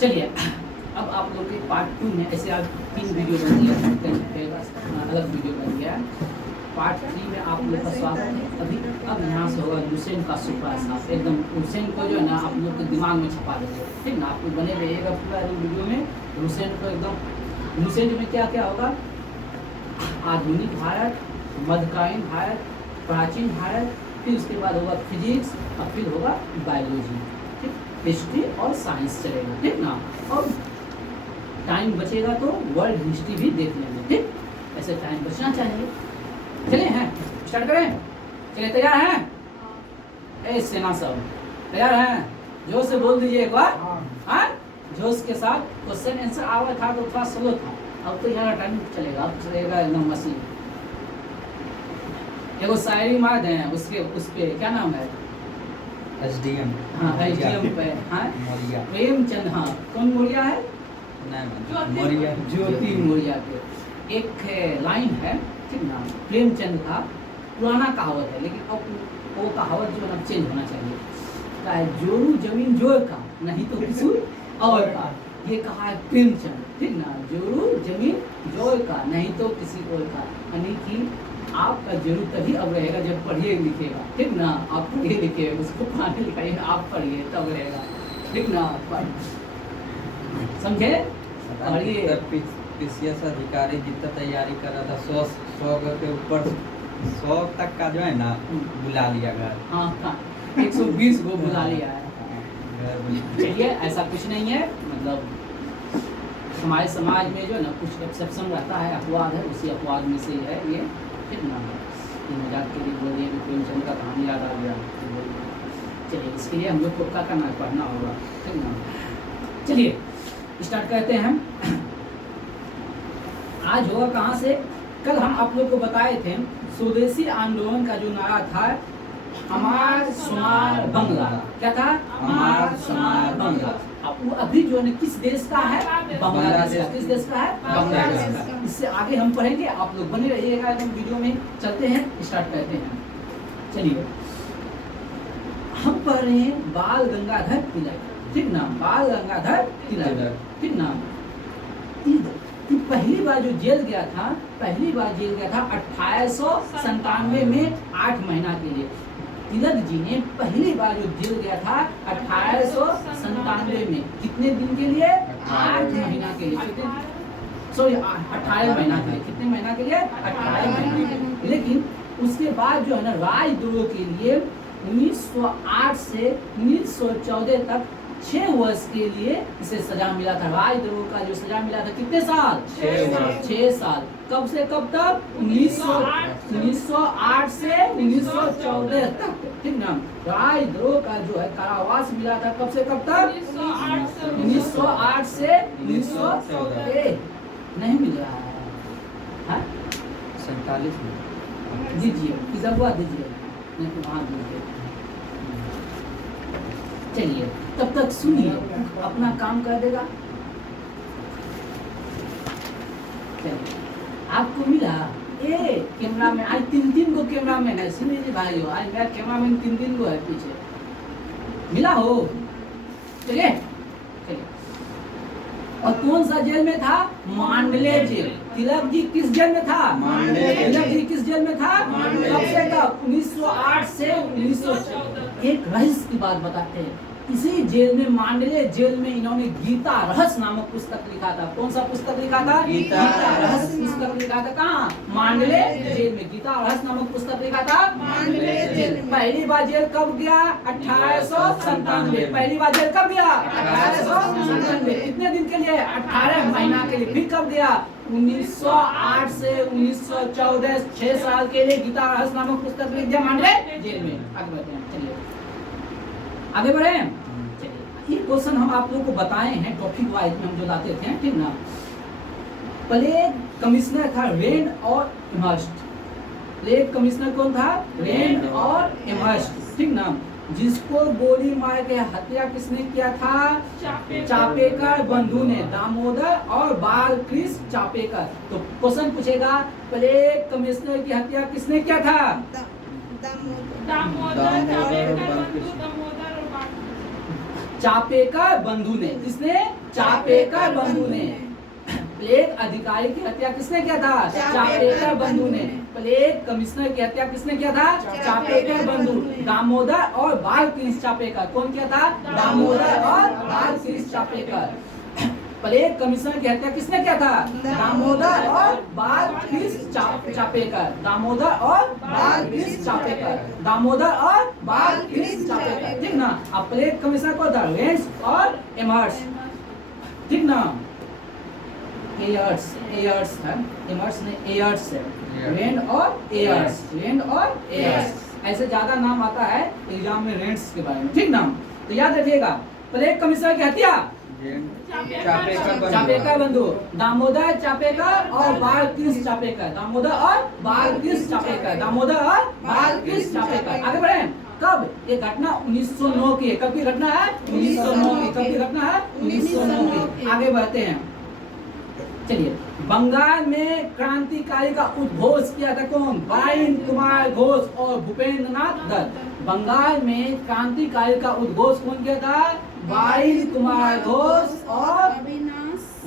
चलिए अब आप लोग के पार्ट 2 में ऐसे आज 3 वीडियो बन दिया अलग वीडियो बन गया। पार्ट 3 में आप लोग का स्वागत है। अभी अब यहाँ से होगा लुसेंट का सुपरस्टार, एकदम लुसेंट को जो है ना आप लोग के दिमाग में छपा देंगे, ठीक ना। आप लोग बने रहिएगा पूरा वीडियो में। लुसेंट को एकदम, लुसेंट में क्या क्या होगा, आधुनिक भारत, मध्यकालीन भारत, प्राचीन भारत, फिर उसके बाद होगा फिजिक्स और फिर होगा बायोलॉजी, ठीक, हिस्ट्री और साइंस चलेगा, ठीक ना। और टाइम बचेगा तो वर्ल्ड हिस्ट्री भी देख लेंगे, ठीक। ऐसे टाइम बचना चाहिए। चले हैं, स्टार्ट करें। चलिए, तैयार हैं? ए सेना सब तैयार हैं? जोर से बोल दीजिए एक बार। हाँ, जोश के साथ। क्वेश्चन आंसर आवा था तो थोड़ा स्लो था, अब तो यहाँ टाइम चलेगा, अब चलेगा एकदम मशीन। एगो शायरी मार दें उसके, उस पे क्या नाम है? एसडीएम। हाँ, एसडीएम पे। हाँ, मौर्या। प्रेमचंद। हाँ, कौन मौर्या है? मौर्या। ज्योति मौर्या के एक लाइन है, ठीक ना। प्रेमचंद का पुराना कहावत है, लेकिन अब वो कहावत जो है चेंज होना चाहिए। क्या है? जोरू जमीन जोर का, नहीं तो किसी और का। ये कहा है प्रेमचंद, ठीक ना। जोरू जमीन जोर का, नहीं तो किसी और का। यानी कि आपका जरूर तभी अब रहेगा जब पढ़िए लिखेगा, ठीक ना। आप पढ़िए लिखे, उसको पढ़ाने लिखाइए, आप पढ़िए तब रहेगा, ठीक ना। समझे? पढ़िए। पीसीएस अधिकारी जितना तैयारी कर रहा था 100 के ऊपर 100 तक का जो है ना बुला लिया घर। हाँ, 120 को बुला लिया है। चलिए, ऐसा कुछ नहीं है, मतलब हमारे समाज में जो है ना कुछ एक्सेप्शन रहता है, अपवाद है, उसी अपवाद में से है ये, ठीक ना। मजाक के लिए बोलिए कि प्रेमचंद का कहानी याद आ गया। चलिए, इसके लिए हम लोग को क्या करना है, पढ़ना होगा, ठीक ना। चलिए स्टार्ट करते हैं। आज होगा कहाँ से? कल हम आप लोग को बताए थे स्वदेशी आंदोलन का जो नारा था, हमार सुमार बंगला। क्या था? हमार सुमार बंगला। अब वो अभी जो है किस देश का है? बांग्लादेश का। किस देश का है? बांग्लादेश का। इससे आगे हम पढ़ेंगे, आप लोग बने रहिएगा एकदम वीडियो में। चलते हैं, स्टार्ट करते हैं। चलिए, हम पढ़ रहे हैं बाल गंगाधर तिलक, ठीक ना। बाल गंगाधर तिलक, ठीक ना। कि पहली बार जो जेल गया था, पहली बार जेल गया था 1897 में 8 महीना के लिए। तिलक जी ने पहली बार जो जेल गया था 1897 में, कितने दिन के लिए? 8 महीना के लिए। सॉरी, 18 महीना के लिए। कितने महीना के लिए? 18 महीना के लिए। लेकिन उसके बाद जो है ना राजद्रोह के लिए 1908 से 1914 तक 6 वर्ष के लिए इसे सजा मिला था। राजद्रोह का जो सजा मिला था कितने साल? 6 साल। कब से कब तक? 1908 से 1914 तक, ठीक ना। राजद्रोह का जो है कारावास मिला था कब से कब तक? 1908 से 1914। नहीं मिल रहा है? 47 में दीजिए, किधर हुआ दीजिए, नहीं तो वहाँ दीजिए। चलिए, तब तक सुनिए, अपना काम कर देगा। चलिए, आपको मिला ए कैमरा में आज 3 को कैमरा मैन है। सुनिए भाइयों, आज मेरा कैमरा मैन 3 को है पीछे, मिला हो? चलिए चलिए। और कौन सा जेल में था? मांडले जेल। तिलक जी किस जेल में था? तिलक जी किस जेल में था? कब से कब? 1908 से 1914। एक रहस्य की बात बताते हैं, इसी जेल में, मांडले जेल में इन्होंने गीता रहस्य नामक पुस्तक लिखा था। कौन सा पुस्तक लिखा था? गीता रहस्य पुस्तक लिखा था। कहाँ? मांडले जेल में गीता रहस्य नामक पुस्तक लिखा था, मांडले जेल। पहली बार जेल कब गया? 1897। पहली बार जेल कब गया? 1897। कितने दिन के लिए? 18 महीना के लिए। फिर कब गया? 1908 से 1914, 6 साल के लिए गीता रहस्य नामक पुस्तक लिख दिया मांडले जेल में। आगे बढ़ते हैं, चलिए आगे बढ़े। चलिए, ये क्वेश्चन हम आप लोगों को बताए हैं टॉपिक वाइज में, हम जो लाते थे, ठीक ना। प्लेग कमिश्नर था रेन और एमहर्स्ट। प्लेग कमिश्नर कौन था? रेन और एमहर्स्ट, ठीक ना। जिसको गोली मार के हत्या किसने किया था? चापेकर बंधु ने, दामोदर और बालकृष्ण चापेकर। तो क्वेश्चन पूछेगा, प्लेग कमिश्नर की हत्या किसने किया था? चापेकर बंधु ने, किसने? चापेकर बंधु ने। प्लेग अधिकारी की हत्या किसने किया था? चापेकर बंधु ने। प्लेग कमिश्नर की हत्या किसने किया था? चापेकर बंधु। दामोदर और बालकृष्ण चापेकर, कौन किया था? दामोदर और बालकृष्ण चापेकर। प्लेग कमिश्नर की हत्या किसने किया था? दामोदर और बालकृष्ण चापेकर। दामोदर और बालकृष्ण चापेकर। दामोदर और बालकृष्ण चापेकर, ठीक ना। अब प्लेग कमिश्नर को था रेंस और एमर्स, ठीक ना। एयर्स है, एमर्स नहीं, एयर्स है। रेंड और एयर्स, रेंड और एयर्स, ऐसे ज्यादा नाम आता है एग्जाम में रेंट्स के बारे में, ठीक ना। तो याद रखिएगा, प्लेग कमिश्नर की हत्या चापेकर बंधु, दामोदर चापेकर और बालकृष्ण चापेकर। दामोदर और बालकृष्ण चापेकर, दामोदर और बालकृष्ण चापेकर। आगे बढ़े। कब? ये घटना 1909 की है। कब की घटना है? 1909 की। कब की घटना है? 1909 की। आगे बढ़ते हैं, चलिए। बंगाल में क्रांतिकारी का उद्घोष किया था कौन? बाइन कुमार घोष और भूपेंद्र नाथ दत्त। बंगाल में क्रांतिकारी का उद्घोष कौन किया था? बाइन कुमार घोष और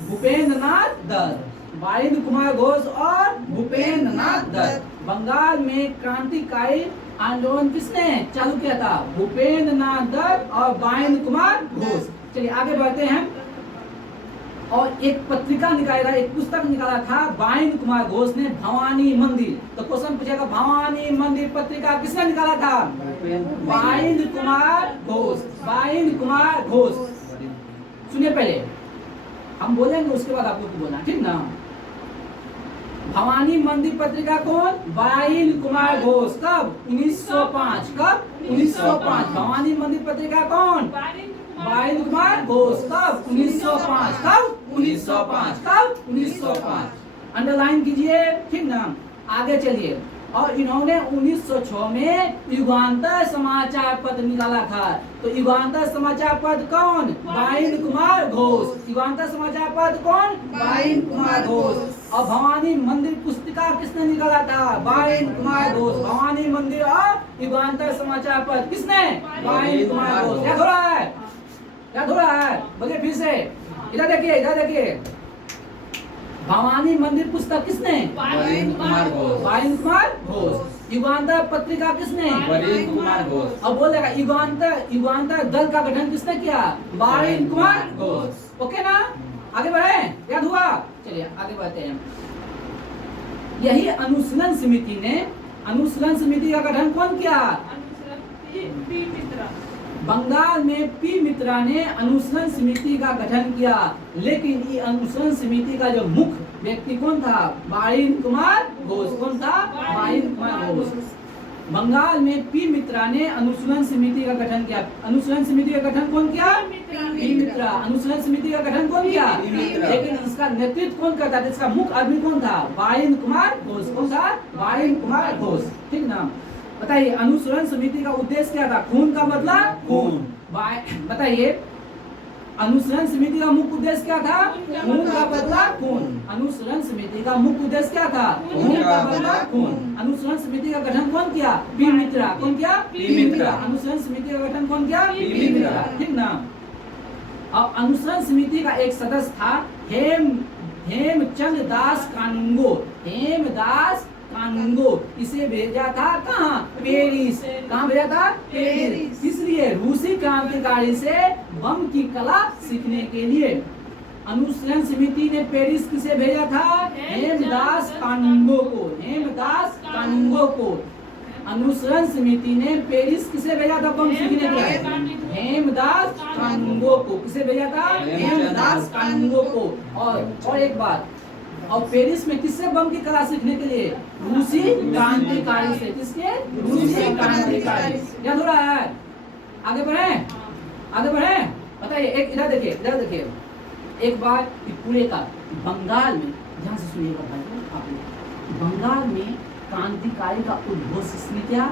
भूपेंद्र नाथ दत्त। बाइन कुमार घोष और भूपेंद्र नाथ दत्त। बंगाल में क्रांतिकारी आंदोलन किसने चालू किया था? भूपेंद्र नाथ दत्त और बाइन कुमार घोष। चलिए आगे बढ़ते हैं। और एक पत्रिका निकाला था, एक पुस्तक निकाला था बाइन कुमार घोष ने, भवानी मंदिर। तो क्वेश्चन पूछेगा, भवानी मंदिर पत्रिका किसने निकाला था? बाइन कुमार घोष। बाइन कुमार घोष। सुनिए, पहले हम बोलेंगे उसके बाद आप लोग को बोलना, ठीक ना। भवानी मंदिर पत्रिका कौन? बाइन कुमार घोष। कब? 1905। कब? 1905। भवानी मंदिर पत्रिका कौन? बाइन कुमार घोष। कब? 1905। कब? 1905। कब? 1905। अंडरलाइन कीजिए, ठीक ना। आगे चलिए। और इन्होंने 1906 में युगांतर समाचार पत्र निकाला था। तो युगांतर समाचार पत्र कौन? बाइन कुमार घोष। युगांतर समाचार पत्र कौन? बाइन कुमार घोष। और भवानी मंदिर पुस्तिका किसने निकाला था? बाइन कुमार घोष। भवानी मंदिर और युगांतर समाचार पत्र किसने? बाइन कुमार घोष। क्या हो रहा है? क्या हो रहा है? बोलिए फिर से। इधर देखिए, इधर देखिए। भवानी मंदिर पुस्तक किसने? बाइन कुमार घोष। बाइन कुमार घोष। युगांतर पत्रिका किसने? बाइन कुमार घोष। अब बोलेगा युगांतर दल का गठन किसने किया? बाइन कुमार घोष। ओके ना। आगे बढ़े, याद हुआ? चलिए आगे बढ़ते हैं। यही अनुशीलन समिति का गठन कौन किया? बंगाल में पी मित्रा ने अनुशीलन समिति का गठन किया। लेकिन ये अनुशीलन समिति का जो मुख्य व्यक्ति कौन था? बाइन कुमार घोष। कौन था? बाइन कुमार घोष। बंगाल में पी मित्रा ने अनुशीलन समिति का गठन किया। अनुशीलन समिति का गठन कौन किया? पी मित्रा। अनुशीलन समिति का गठन कौन किया? लेकिन इसका नेतृत्व कौन करता था? इसका मुख्य आदमी कौन था? बाइन कुमार घोष। कौन था? बाइन कुमार घोष, ठीक ना। बताइए, अनुशीलन समिति का उद्देश्य क्या था? खून का बदला खून। बताइए, अनुशीलन समिति का मुख्य उद्देश्य क्या था? खून का बदला खून। अनुशीलन समिति का मुख्य उद्देश्य क्या था? खून का बदला खून। अनुशीलन समिति का गठन कौन किया? पी मित्रा। कौन किया? पी मित्रा। अनुशीलन समिति का गठन कौन किया? पी मित्रा, ठीक ना। अब अनुशीलन समिति का एक सदस्य था हेमचंद दास कानूंगो। हेमदास कानूंगो। इसे भेजा था कहाँ? पेरिस। कहाँ भेजा था? पेरिस। इसलिए रूसी क्रांतिकारी से बम की कला सीखने के लिए। अनुशीलन समिति ने पेरिस किसे भेजा था? हेमदास कानूंगो को। हेमदास कानूंगो को। अनुशीलन समिति ने पेरिस किसे भेजा था बम सीखने के लिए? हेमदास कानूंगो को। किसे भेजा था? हेमदास कानूंगो को। और एक बात, और पेरिस में किससे बम की कला सीखने के लिए? रूसी क्रांतिकारी से। किसके? रूसी क्रांतिकारी। याद हो रहा है? आगे बढ़े, आगे बढ़े। बताइए, एक इधर देखिए, इधर देखिए। एक बार पूरे का बंगाल में, ध्यान से सुनिएगा भाई आप लोग, बंगाल में क्रांतिकारी का उद्घोष किसने किया?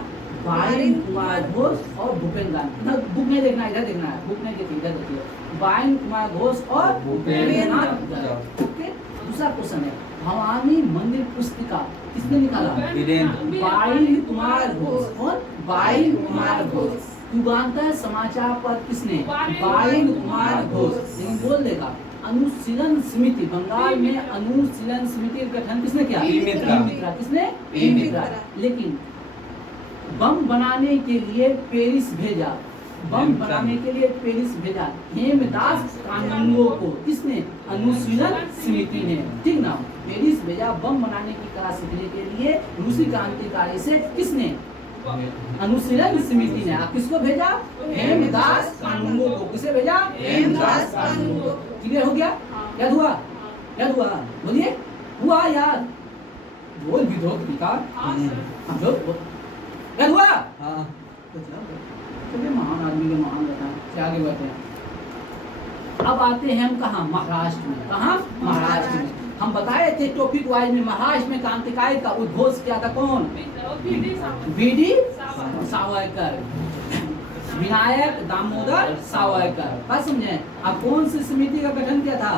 बाइन कुमार घोष और भूपेंद्र नाथ। इधर बुक नहीं देखना, इधर देखना है। बुक नहीं देखिए, इधर देखिए। बाइन कुमार घोष और भूपेंद्र नाथ। ओके। दूसरा क्वेश्चन है, भवानी मंदिर पुस्तिका किसने निकाला? बाइन कुमार घोष। और बाइन कुमार घोष। युगांतर समाचार पत्र किसने? वारेन वारेन कुमार कुमार घोष। घोष। लेकिन बोल देगा अनुशीलन समिति, बंगाल में अनुशीलन समिति का गठन किसने किया? पी. मित्रा। मित्रा। किसने? पी. पी. मित्रा। मित्रा। लेकिन बम बनाने के लिए पेरिस भेजा, बम हेमचंद। बनाने के लिए पेरिस भेजा हेमदास कानूनगो को। किसने? अनुशीलन समिति ने। ठीक ना? पेरिस भेजा बम बनाने की कला सीखने के लिए रूसी क्रांतिकारी से। किसने? अनुशीलन समिति ने। आप किसको भेजा? हेमदास कानूनगो को। किसे भेजा? हेमदास कानूनगो। क्लियर हो गया? याद हुआ? याद हुआ? बोलिए हुआ यार, बोल भी दो विकार। हाँ सर। हम जो याद हुआ? हाँ चलिए महान आदमी के महान रहता है। चलिए आगे बढ़ते हैं। अब आते हैं हम कहाँ? महाराष्ट्र में। कहाँ? महाराष्ट्र में। हम बताए थे टॉपिक वाइज में महाराष्ट्र में क्रांतिकारी का उद्घोष किया था कौन? बीडी सावरकर, विनायक दामोदर सावरकर। बात समझे? अब कौन सी समिति का गठन किया था?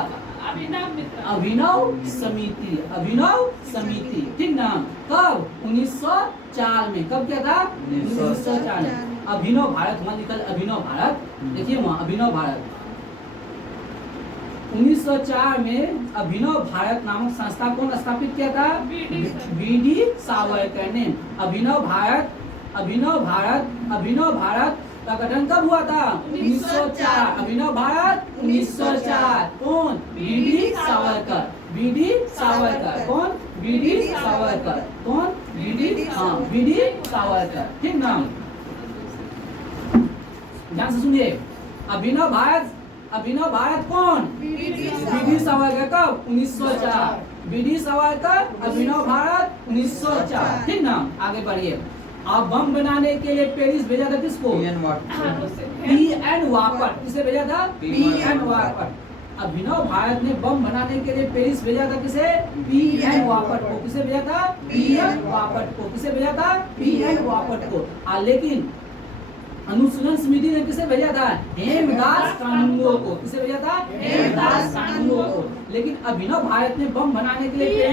अभिनव समिति। अभिनव समिति। ठीक ना? कब? 1904 में। कब किया था? 1904 में। अभिनव भारत वहां लिखल अभिनव भारत, देखिए वहां अभिनव भारत। 1904 में अभिनव भारत नामक संस्था कौन स्थापित किया था? बीडी सावरकर ने। अभिनव भारत, अभिनव भारत, अभिनव भारत का गठन कब हुआ था? 1904। अभिनव भारत 1904। कौन? बीडी सावरकर। बीडी सावरकर। कौन? बीडी सावरकर। कौन? बीडी, हाँ बीडी सावरकर। ठीक नाम, ध्यान से सुनिए। अभिनव भारत, अभिनव भारत कौन? बीडी सावरकर। कब? 1904। बीडी सावरकर, अभिनव भारत 1904। ठीक ना? आगे बढ़िए। अब बम बनाने के लिए पेरिस भेजा था किसको? पी.एन. वापर। किसे भेजा था? पी.एन. वापर। अभिनव भारत ने बम बनाने के लिए पेरिस भेजा था किसे? पी.एन. वापर को। किसे भेजा था? पी.एन. वापर को। किसे भेजा था? पी.एन. वापर को। लेकिन अनुशीलन समिति ने किसे भेजा था? हेमदास कानूनगो को। किसे भेजा था? हेमदास कानूनगो को। लेकिन अभिनव भारत ने बम बनाने के लिए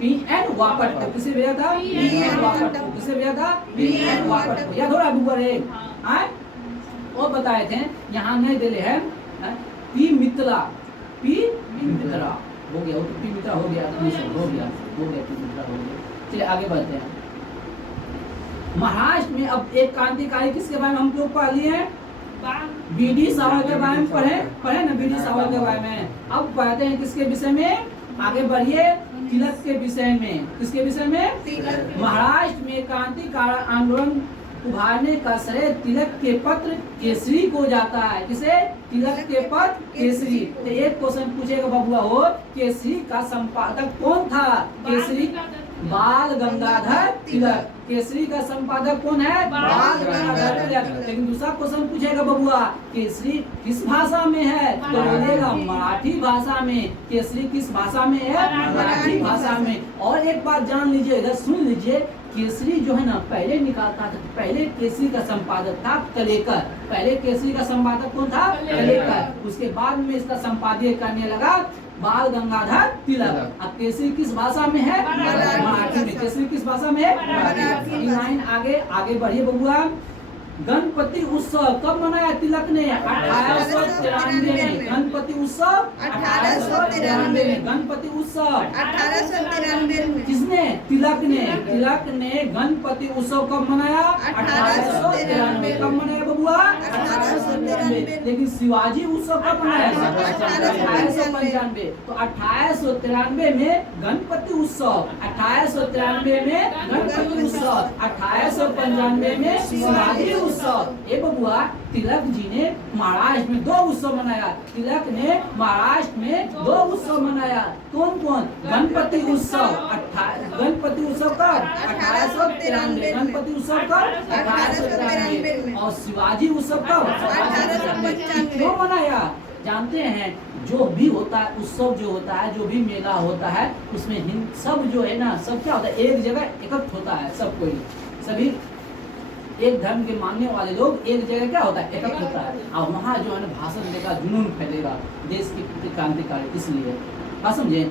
पी.एन. वापर को। किसे भेजा था? पी.एन. वापर को। किसे भेजा था? पी.एन. वापर को। याद हो रहा है? है हाँ? और बताए थे यहाँ नहीं दिले हैं पी. मित्रा। पी. मित्रा हो गया, पी. मित्रा हो गया, हो गया, हो गया पी. मित्रा हो गया। चलिए आगे बढ़ते हैं। महाराष्ट्र में अब एक क्रांतिकारी किसके बारे में हम लोग पढ़ लिए हैं? बीडी सावरकर के बारे में पढ़े ना? बीडी सावरकर के बारे में। अब पढ़ते हैं किसके विषय में? आगे बढ़िए। तिलक के विषय में। किसके विषय में? महाराष्ट्र में क्रांतिकारी आंदोलन उभारने का श्रेय तिलक के पत्र केसरी को जाता है। किसे? तिलक के पत्र केसरी। तो एक क्वेश्चन पूछेगा बबुआ हो, केसरी का संपादक कौन था? केसरी बाल गंगाधर तिलक। केसरी का संपादक कौन है? बाल गंगाधर तिलक। लेकिन दूसरा क्वेश्चन पूछेगा बबुआ, केसरी किस भाषा में है? तो बोलेगा मराठी भाषा में। केसरी किस भाषा में है? मराठी भाषा में। और एक बात जान लीजिए, इधर सुन लीजिए, केसरी जो है ना पहले निकालता था, पहले केसरी का संपादक था कलेकर। पहले केसरी का संपादक कौन था? कलेकर। उसके बाद में इसका संपादकीय करने लगा बाल गंगाधर तिलक। अब केसरी किस भाषा में है? मराठी में। केसरी किस भाषा में है? मराठी। लाइन आगे बढ़िए बबुआ। गणपति उत्सव कब मनाया तिलक ने? 1893 में। गणपति उत्सव 1893 में। गणपति उत्सव 1893 में। किसने? तिलक ने। तिलक ने गणपति उत्सव कब मनाया? 1893। कब मनाया बबुआ? 1893। लेकिन शिवाजी उत्सव कब मनाया? 1895। तो 1893 में गणपति उत्सव, 1893 में गणपति उत्सव, 1895 में शिवाजी उत्सव। ये बबुआ तिलक जी ने महाराष्ट्र में 2 उत्सव मनाया। तिलक ने महाराष्ट्र में 2 उत्सव मनाया। कौन कौन? गणपति उत्सव। गणपति उत्सव कब? 1893। गणपति उत्सव कब? 1893। और शिवाजी उत्सव कब? 1895। क्यों मनाया? जानते हैं, जो भी होता है उत्सव, जो होता है, जो भी मेला होता है, उसमें सब जो है ना, सब क्या होता है? एक जगह एकत्र होता है। सब कोई, सभी एक धर्म के मानने वाले लोग एक जगह क्या होता है? एकत्र होता है। और वहाँ जो है ना भाषण देगा, जुनून फैलेगा देश के प्रति क्रांतिकारी। इसलिए बात समझे।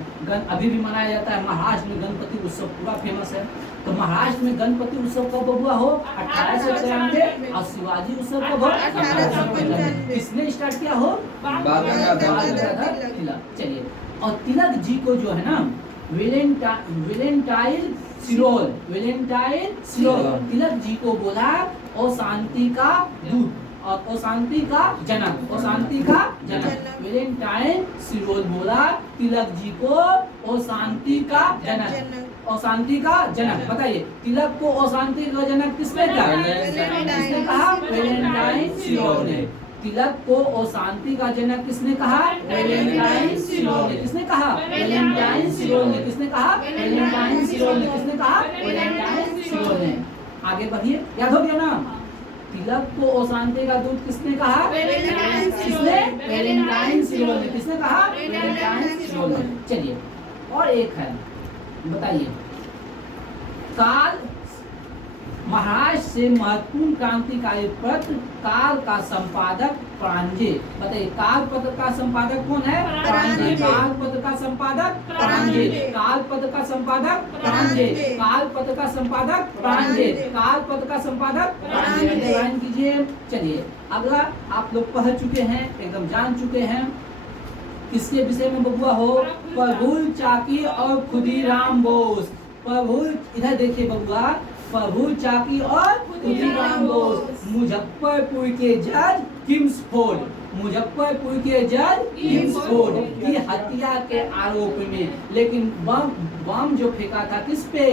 अभी भी मनाया जाता है महाराष्ट्र में गणपति उत्सव पूरा फेमस है। तो महाराष्ट्र में गणपति उत्सव कब हुआ हो? 1893। और शिवाजी उत्सव कब हो? 1895। किसने स्टार्ट किया हो? बाल गंगाधर तिलक। चलिए, और तिलक जी को जो है ना वेलेंटाइन सिरोल तिलक जी को बोला अशांति का दूत और अशांति का जनक, अशांति का जनक। वेलेंटाइन सिरोल बोला तिलक जी को अशांति का जनक, अशांति का जनक। बताइए, तिलक को अशांति का जनक किसने कहा? किसने कहा? वेलेंटाइन सिरोल ने। तिलक को अशांति का जनक किसने कहा? वेलेंटाइन सिरोल ने। किसने कहा? वेलेंटाइन सिरोल ने। किसने कहा? वेलेंटाइन सिरोल ने। किसने कहा? वेलेंटाइन सिरोल ने। आगे बढ़िए, याद हो गया ना? तिलक को अशांति का दूत किसने कहा? किसने? वेलेंटाइन सिरोल ने। किसने कहा? वेलेंटाइन सिरोल ने। चलिए, और एक है, बताइए, काल महाराष्ट्र से महत्वपूर्ण क्रांतिकारी पत्र काल का संपादक प्रांजे। बताइए, काल पत्र का संपादक कौन है? प्रांजे। काल पत्र का संपादक प्रांजे। काल पत्र का संपादक प्रांजे। काल पत्र का संपादक प्रांजे। काल पत्र का संपादक प्रांजे। अंडरलाइन कीजिए। चलिए, अगला आप लोग पढ़ चुके हैं, एकदम जान चुके हैं, किसके विषय में बबुआ हो? प्रफुल्ल चाकी और खुदीराम बोस। प्रफुल्ल, इधर देखिए बबुआ, प्रफुल्ल चाकी और खुदीराम बोस मुजफ्फरपुर के जज किम्सफोर्ड, मुजफ्फरपुर के जज किम्सफोर्ड की हत्या के आरोप में। लेकिन बम जो फेंका था किस पे?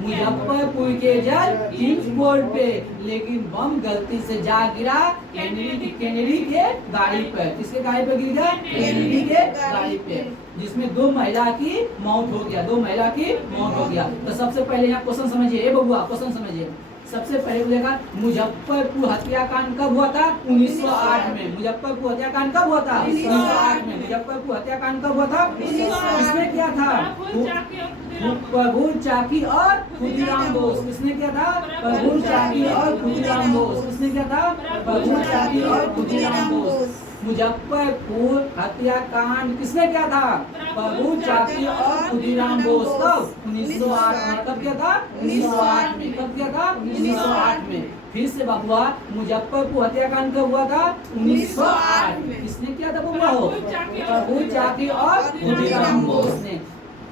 मुजफ्फरपुर के जज किम्सफोर्ड पे। लेकिन बम गलती से जा गिरा केनेडी के गाड़ी पर। किसके गाड़ी पर गिर गया? केनेडी के गाड़ी पे, जिसमें 2 महिला की मौत हो गया। 2 महिला की मौत हो गया। तो सबसे पहले यहाँ क्वेश्चन समझिए, ए बबुआ क्वेश्चन समझिए। सबसे पहले बोलेगा मुजफ्फरपुर हत्याकांड कब हुआ था? 1908 में। मुजफ्फरपुर हत्याकांड कब हुआ था? 1908 में। मुजफ्फरपुर हत्याकांड कब हुआ था? किसने किया था? प्रफुल्ल चाकी और खुदीराम बोस। किसने किया था? प्रफुल्ल चाकी और खुदीराम बोस। किसने किया था? प्रफुल्ल चाकी और खुदीराम बोस। मुजफ्फरपुर हत्याकांड किसने किया था? प्रफुल्ल चाकी और खुदीराम बोस। कब? 1908 में। कब किया था? 1908 में। कब किया था? 1908 में। फिर से बबुआ, मुजफ्फरपुर हत्याकांड कब हुआ था? 1908 में। किसने किया था बबुआ हो? प्रफुल्ल चाकी और खुदीराम बोस ने।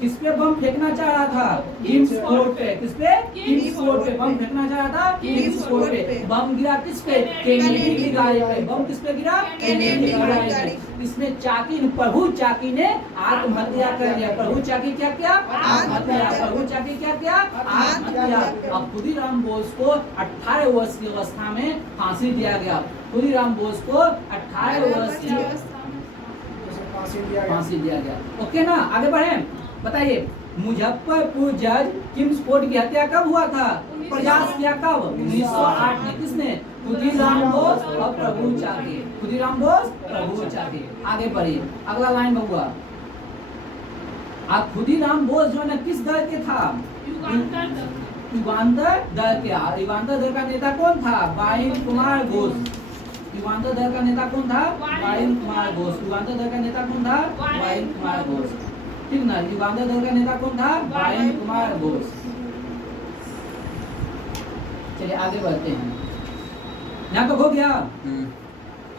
किस पे बम फेंकना चाह रहा था? किम्सफोर्ड पे। किस पे? किम्सफोर्ड पे बम फेंकना चाह रहा था। किम्सफोर्ड पे बम गिरा किस पे? केनेडी की गाड़ी पे। बम किस पे गिरा? केनेडी की गाड़ी पे। इसमें चाकी, प्रफुल्ल चाकी ने आत्महत्या कर लिया। प्रफुल्ल चाकी क्या किया? आत्महत्या। प्रफुल्ल चाकी क्या किया? आत्महत्या। अब खुदीराम बोस को 18 वर्ष की अवस्था में फांसी दिया गया। खुदीराम बोस को 18 वर्ष की फांसी दिया गया। ओके ना, आगे बढ़े। बताइए, मुजफ्फरपुर जज किम्सफोर्ड की हत्या कब हुआ था? प्रयास किया कब? 1908 में। किसने? खुदीराम बोस और प्रफुल्ल चाकी। खुदीराम बोस, प्रफुल्ल चाकी। आगे बढ़िए, अगला लाइन बबुआ। आप खुदीराम बोस जो है ना किस दल के था? युगांतर दल के। युगांतर दल का नेता कौन था? बारिन कुमार घोष। युगांतर दल का नेता कौन था? बारिन कुमार घोष। युगांतर दल का नेता कौन था? बारिन कुमार घोष। ठीक ना? युगांतर दल का नेता कौन था? बारिन कुमार घोष। चलिए आगे बढ़ते हैं। यहाँ तक हो गया।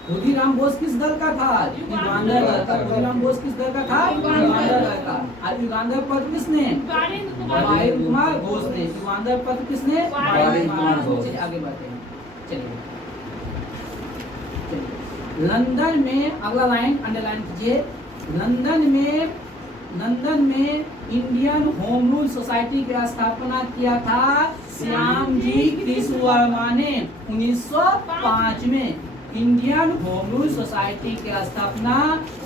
खुदीराम बोस किस दल का था? युगांतर दल का। खुदीराम बोस किस दल का था? युगांतर दल का। और युगांतर पद किसने? बारिन कुमार घोष ने। युगांतर पद किसने? बारिन कुमार घोष। चलिए आगे बढ़ते हैं। चलिए लंदन में, अगला लाइन अंडरलाइन कीजिए। लंदन में इंडियन होम रूल सोसाइटी की स्थापना किया था श्यामजी कृष्ण वर्मा ने 1905 में। इंडियन होम रूल सोसाइटी की स्थापना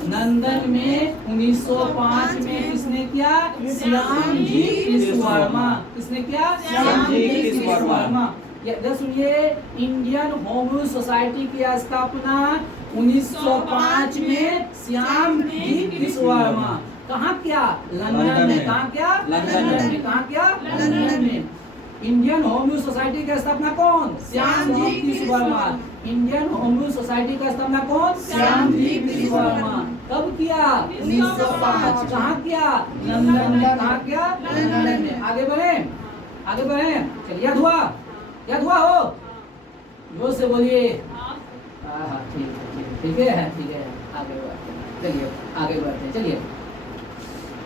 लंदन में 1905 में किसने किया? श्यामजी कृष्ण वर्मा। किसने किया? श्यामजी कृष्ण वर्मा। सुनिए, इंडियन होम रूल सोसाइटी की स्थापना 1905 में श्यामजी कृष्ण वर्मा। कहाँ किया? लंदन में। कहाँ किया? लंदन में। कहाँ किया? लंदन में। इंडियन होम रूल सोसाइटी की स्थापना कौन? Shyamji Krishna Verma. Indian home rule society का स्थापना कौन? श्यामजी कृष्ण वर्मा। कब कब किया? 1905। कहाँ किया? लंदन में। कहाँ किया? लंदन में। आगे बढ़े, आगे बढ़े। चलिए, याद हुआ? याद हुआ हो? जोर से बोलिए। हाँ, ठीक है, ठीक है, ठीक है। आगे बढ़ते हैं, चलिए आगे बढ़ते हैं। चलिए,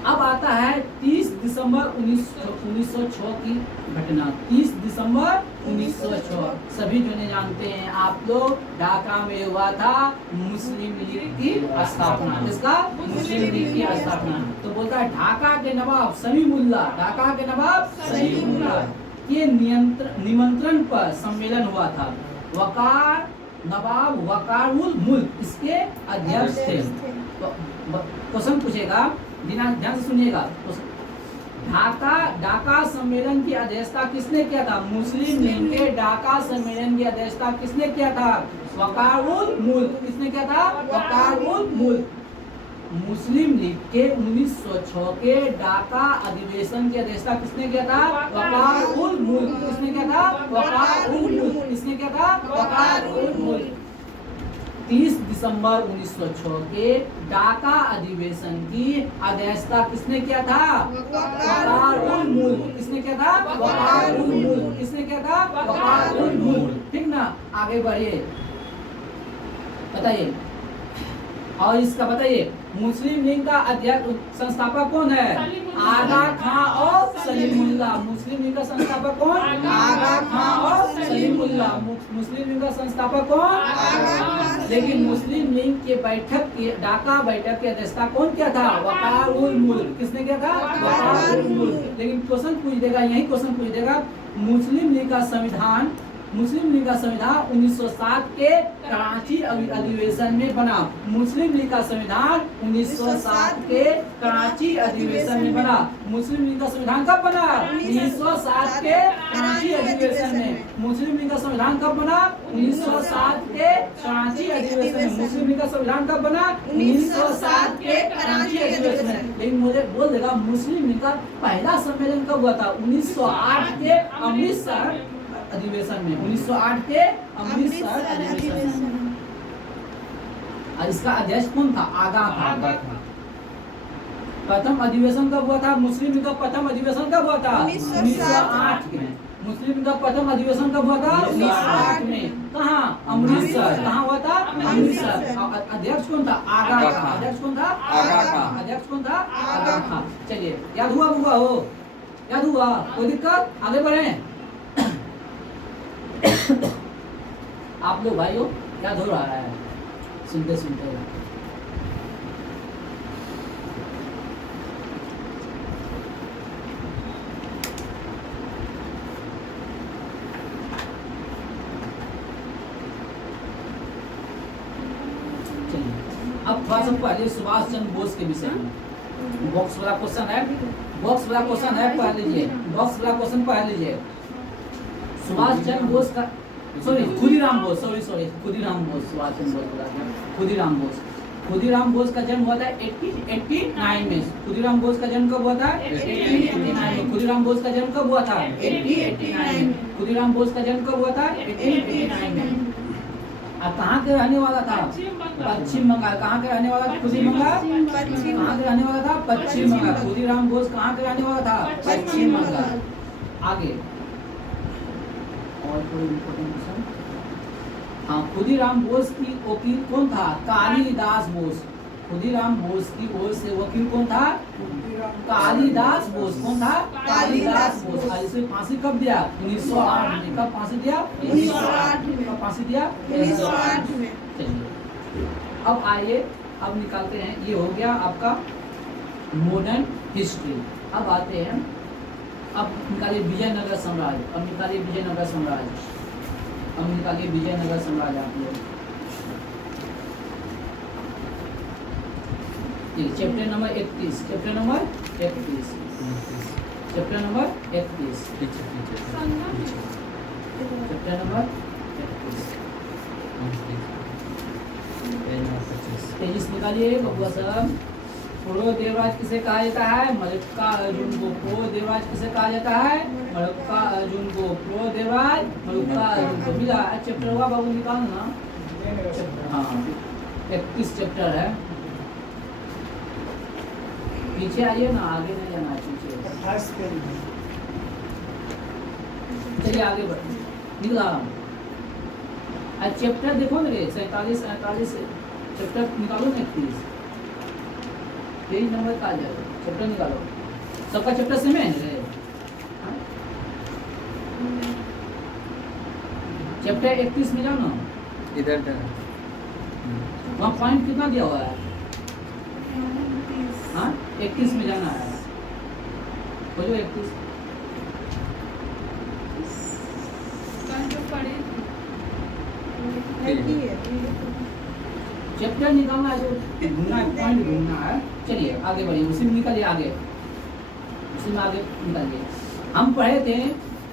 अब आता है 30 दिसंबर 1906 की घटना। 30 दिसंबर 1906 सभी जो नहीं जानते हैं आप लोग, ढाका में हुआ था मुस्लिम लीग की स्थापना। किसका? मुस्लिम लीग की स्थापना। तो बोलता है ढाका के नवाब सलीमुल्लाह, ढाका के नवाब सलीमुल्लाह के निमंत्रण पर सम्मेलन हुआ था। वकार नवाब वकारुल मुल्क इसके अध्यक्ष थे। क्वेश्चन पूछेगा, ध्यान से सुनिएगा। ढाका सम्मेलन की अध्यक्षता किसने किया था? मुस्लिम लीग के ढाका सम्मेलन की अध्यक्षता किसने किया था? वकारुल मुल्क। किसने किया था? वकारुल मुल्क। मुस्लिम लीग के 1906 के ढाका अधिवेशन की अध्यक्षता किसने किया था? वकारुल मुल्क। किसने किया था? वकारुल मुल्क। किसने किया था? वकारुल मुल्क। 30 दिसंबर 1906 के ढाका अधिवेशन की अध्यक्षता किसने किया था? वकारुल मुल्क। किसने किया था? वकारुल मुल्क। किसने किया था? वकारुल मुल्क। ठीक ना? आगे बढ़िए, बताइए। और इसका बताइए, मुस्लिम लीग का अध्यक्ष संस्थापक कौन है? आगा खां और सलीमुल्लाह। मुस्लिम लीग का संस्थापक कौन? आगा खां और सलीमुल्लाह। मुस्लिम लीग का संस्थापक कौन? लेकिन मुस्लिम लीग के बैठक की ढाका बैठक की अध्यक्षता कौन किया था? वकारुल मुल्क। किसने किया था? वकारुल मुल्क। लेकिन क्वेश्चन पूछ देगा, यही क्वेश्चन पूछ देगा, मुस्लिम लीग का संविधान 1907 के कराची अधिवेशन में बना। मुस्लिम लीग का संविधान 1907 के कराची अधिवेशन में बना। मुस्लिम लीग का संविधान कब बना? 1907 के कराची अधिवेशन में। मुस्लिम लीग का संविधान कब बना? 1907 के कराची अधिवेशन में। मुस्लिम लीग का संविधान कब बना? 1907 के कराची अधिवेशन में। लेकिन मुझे बोल देगा, मुस्लिम लीग का पहला सम्मेलन कब हुआ था? 1908 के अमृतसर अधिवेशन में। 1908 के अमृतसर अधिवेशन में। और इसका अध्यक्ष कौन था? आगा खां। प्रथम अधिवेशन कब हुआ था? मुस्लिम लीग का प्रथम अधिवेशन कब हुआ था? 1908 में। मुस्लिम लीग का प्रथम अधिवेशन कब हुआ था? 1908 में। कहाँ? अमृतसर। कहाँ हुआ था? अमृतसर। अध्यक्ष कौन था? आगा खां। अध्यक्ष कौन था? आगा खां। अध्यक्ष कौन था? आगा खां। चलिए, याद हुआ हो? याद हुआ? कोई दिक्कत? आगे बढ़े। आप लोग भाइयों याद हो रहा है सुनते सुनते? चलिए, अब थोड़ा सा पहले सुभाष चंद्र बोस के विषय में बॉक्स वाला क्वेश्चन है। बॉक्स वाला क्वेश्चन है, पढ़ लीजिए। बॉक्स वाला क्वेश्चन पढ़ लीजिए। सुभाष चंद्र बोस का खुदीराम बोस, खुदीराम बोस, सुभाष चंद्र बोस बोला था। खुदीराम बोस। खुदीराम बोस का जन्म हुआ था 1889 में। खुदीराम बोस का जन्म कब हुआ था? 1889 में। खुदीराम बोस का जन्म कब हुआ था? 1889 में। खुदीराम बोस का जन्म कब हुआ था? 1889 में। अब कहाँ के रहने वाला था? पश्चिम बंगाल। कहाँ के रहने वाला था? खुदीराम कहाँ के रहने वाला था? पश्चिम बंगाल। खुदीराम बोस कहाँ के रहने वाला था? पश्चिम बंगाल। आगे और कोई इम्पोर्टेंट क्वेश्चन? हाँ, खुदीराम बोस की वकील कौन था? कालीदास बोस। खुदीराम बोस की ओर से वकील कौन था? कालीदास बोस। कौन था? कालीदास बोस। इसे फांसी कब दिया? 1908 में। कब फांसी दिया? 1908 में। कब फांसी दिया? 1908 में। चलिए, अब आइए, अब निकालते हैं। ये हो गया आपका मॉडर्न हिस्ट्री। अब आते हैं, अब निकालिए विजयनगर साम्राज्य। अब निकालिए विजयनगर साम्राज्य। अब निकालिए विजयनगर साम्राज्य आप लोग। Chapter number 31। Chapter number 31। Chapter number 31। Chapter number 31। 23 निकालिए बबुआ साहब। पूर्व देवराज किसे कहा जाता है? मलक्का अर्जुन को। पूर्व देवराज किसे कहा जाता है? मलक्का अर्जुन को। पूर्व देवराज मलक्का अर्जुन को। मिला? चैप्टर हुआ बाबू, निकालना। हाँ, 31 चैप्टर है। पीछे आइए ना, आगे नहीं जाना है, पीछे। 28 पेज में। चलिए आगे बढ़ निकला। आज चैप्टर देखो ना रे, 47 48 चैप्टर निकालो ना, 31 पेज नंबर का आ जाएगा, चैप्टर निकालो। सबका चैप्टर सेम है रे? हाँ? चैप्टर 31 में जाओ ना, इधर वहाँ पॉइंट कितना दिया हुआ है? हाँ 31 में जाना है, बोलो 31। चैप्टर निकालना है, जो घूमना है, पॉइंट घूमना है। चलिए आगे बढ़िए, उसी में निकलिए आगे, उसी में आगे निकलिए। हम पढ़े थे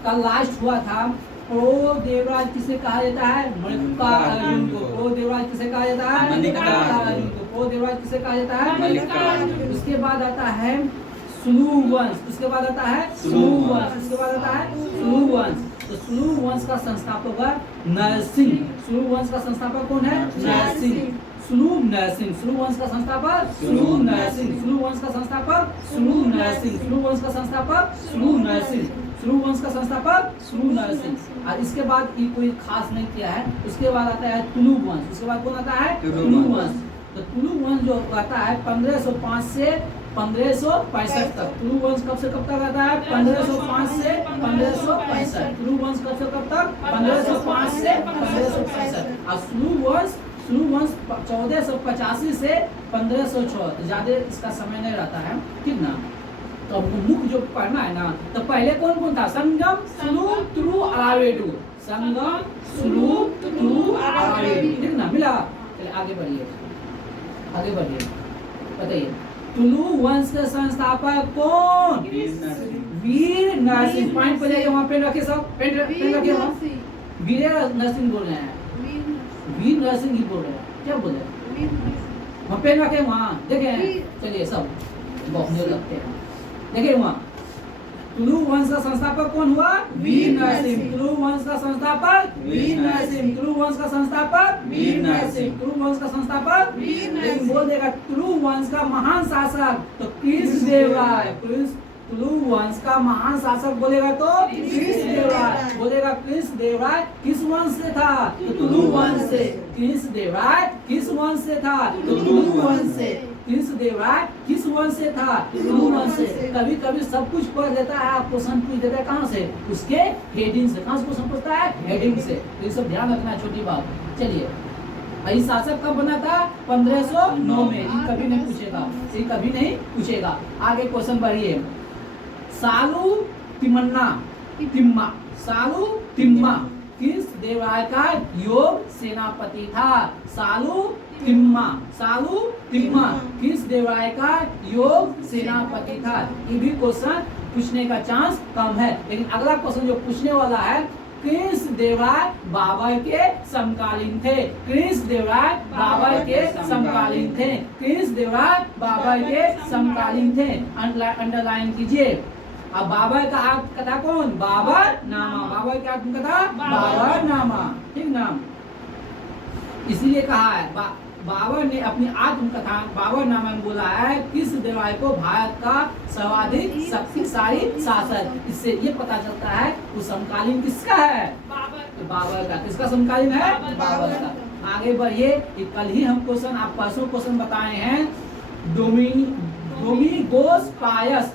कल, लास्ट हुआ था प्रो देवराज किसे कहा जाता है? मल्लिकार्जुन को। प्रो देवराज किसे कहा जाता है? मल्लिकार्जुन को। प्रो देवराज किसे कहा जाता है? मल्लिकार्जुन। उसके बाद आता है सुलू वंश, उसके बाद आता है सुलू वंश, उसके बाद आता है सुलू वंश। तो सुलू वंश का संस्थापक है नरसिंह। सुलू वंश का संस्थापक कौन है? नरसिंह। सुलू नरसिंह। सुलू वंश का संस्थापक सुलू नरसिंह। सुलू वंश का संस्थापक सुलू नरसिंह। सुलू वंश का संस्थापक सुलू नरसिंह। सुलू वंश का संस्थापक सुलू नरसिंह। और इसके बाद ये कोई खास नहीं किया है। उसके बाद आता है तुलु वंश। उसके बाद कौन आता है? तुलु वंश। तो तुलु वंश जो आता है 1505 से 1565 तक। तुलु वंश कब से कब तक आता है? 1505 से 1565। तुलु वंश कब से कब तक? 1505 से 1565। और सुलु वंश 1485 से 1506। तो ज्यादा इसका समय नहीं रहता है, ठीक ना? तो हमको मुख्य जो पढ़ना है ना, तो पहले कौन कौन था? संगम, सुलु, तुलु, अरावेडु। संगम, सुलु, तुलु, अरावेडु, ठीक ना? मिला? चलिए आगे बढ़िए, आगे बढ़िए, बताइए। तुलु वंश के संस्थापक कौन? वीर नरसिंह। पॉइंट पे जाइए, वहाँ पेन रखे, सब पेन रखे वहाँ। वीर नरसिंह बोल रहे हैं, वीर नरसिंह ही बोल रहे हैं। क्या बोल रहे हैं? वहाँ पेन रखे, वहाँ देखे। चलिए सब बहुत लगते हैं, देखिए वहाँ। तुलु वंश का संस्थापक कौन हुआ? वीर नरसिंह। तुलु वंश का संस्थापक वीर नरसिंह। तुलु वंश का संस्थापक वीर नरसिंह। तुलु वंश का संस्थापक वीर नरसिंह। लेकिन बोल देगा तुलु वंश का महान शासक तो कृष्णदेवराय। तुलु वंश का महान शासक बोलेगा तो कृष्णदेवराय। बोलेगा कृष्णदेवराय किस वंश से था? तो तुलु वंश से। कृष्णदेवराय किस वंश से था? तो तुलु वंश से। कृष्णदेवराय किस वंश से था? तुलु वंश से। कभी कभी सब कुछ पढ़ लेता है, आप क्वेश्चन पूछ देता है कहाँ से? उसके हेडिंग से। कहाँ से क्वेश्चन पूछता है? हेडिंग से। तो ये सब ध्यान रखना है, छोटी बात। चलिए, ये शासक कब बना था? 1509 में। ये कभी नहीं पूछेगा, ये कभी नहीं पूछेगा। आगे क्वेश्चन बढ़िए। सालू तिम्मा, सालू तिम्मा किस देवराय का योग सेनापति था? सालू तिम्मा किस देवराय का योग सेनापति था? ये भी क्वेश्चन पूछने का चांस कम है। लेकिन अगला क्वेश्चन जो पूछने वाला है, कृष्णदेवराय बाबर के समकालीन थे। कृष्णदेवराय बाबर के समकालीन थे। कृष्णदेवराय बाबर के समकालीन थे। अंडरलाइन कीजिए। अब बाबर का आत्मकथा कौन? बाबर नामा। बाबर की आत्मकथा बाबर नामा, ठीक ना? इसीलिए कहा है बाबर ने अपनी आत्मकथा बाबर नामा में बोला है किस देवराय को भारत का सर्वाधिक शक्तिशाली शासक। इससे ये पता चलता है वो समकालीन किसका है? बाबर का। किसका समकालीन है? बाबर का। आगे बढ़िए। कल ही हम क्वेश्चन, आप परसों क्वेश्चन बताए हैं। डोमिगोस पायस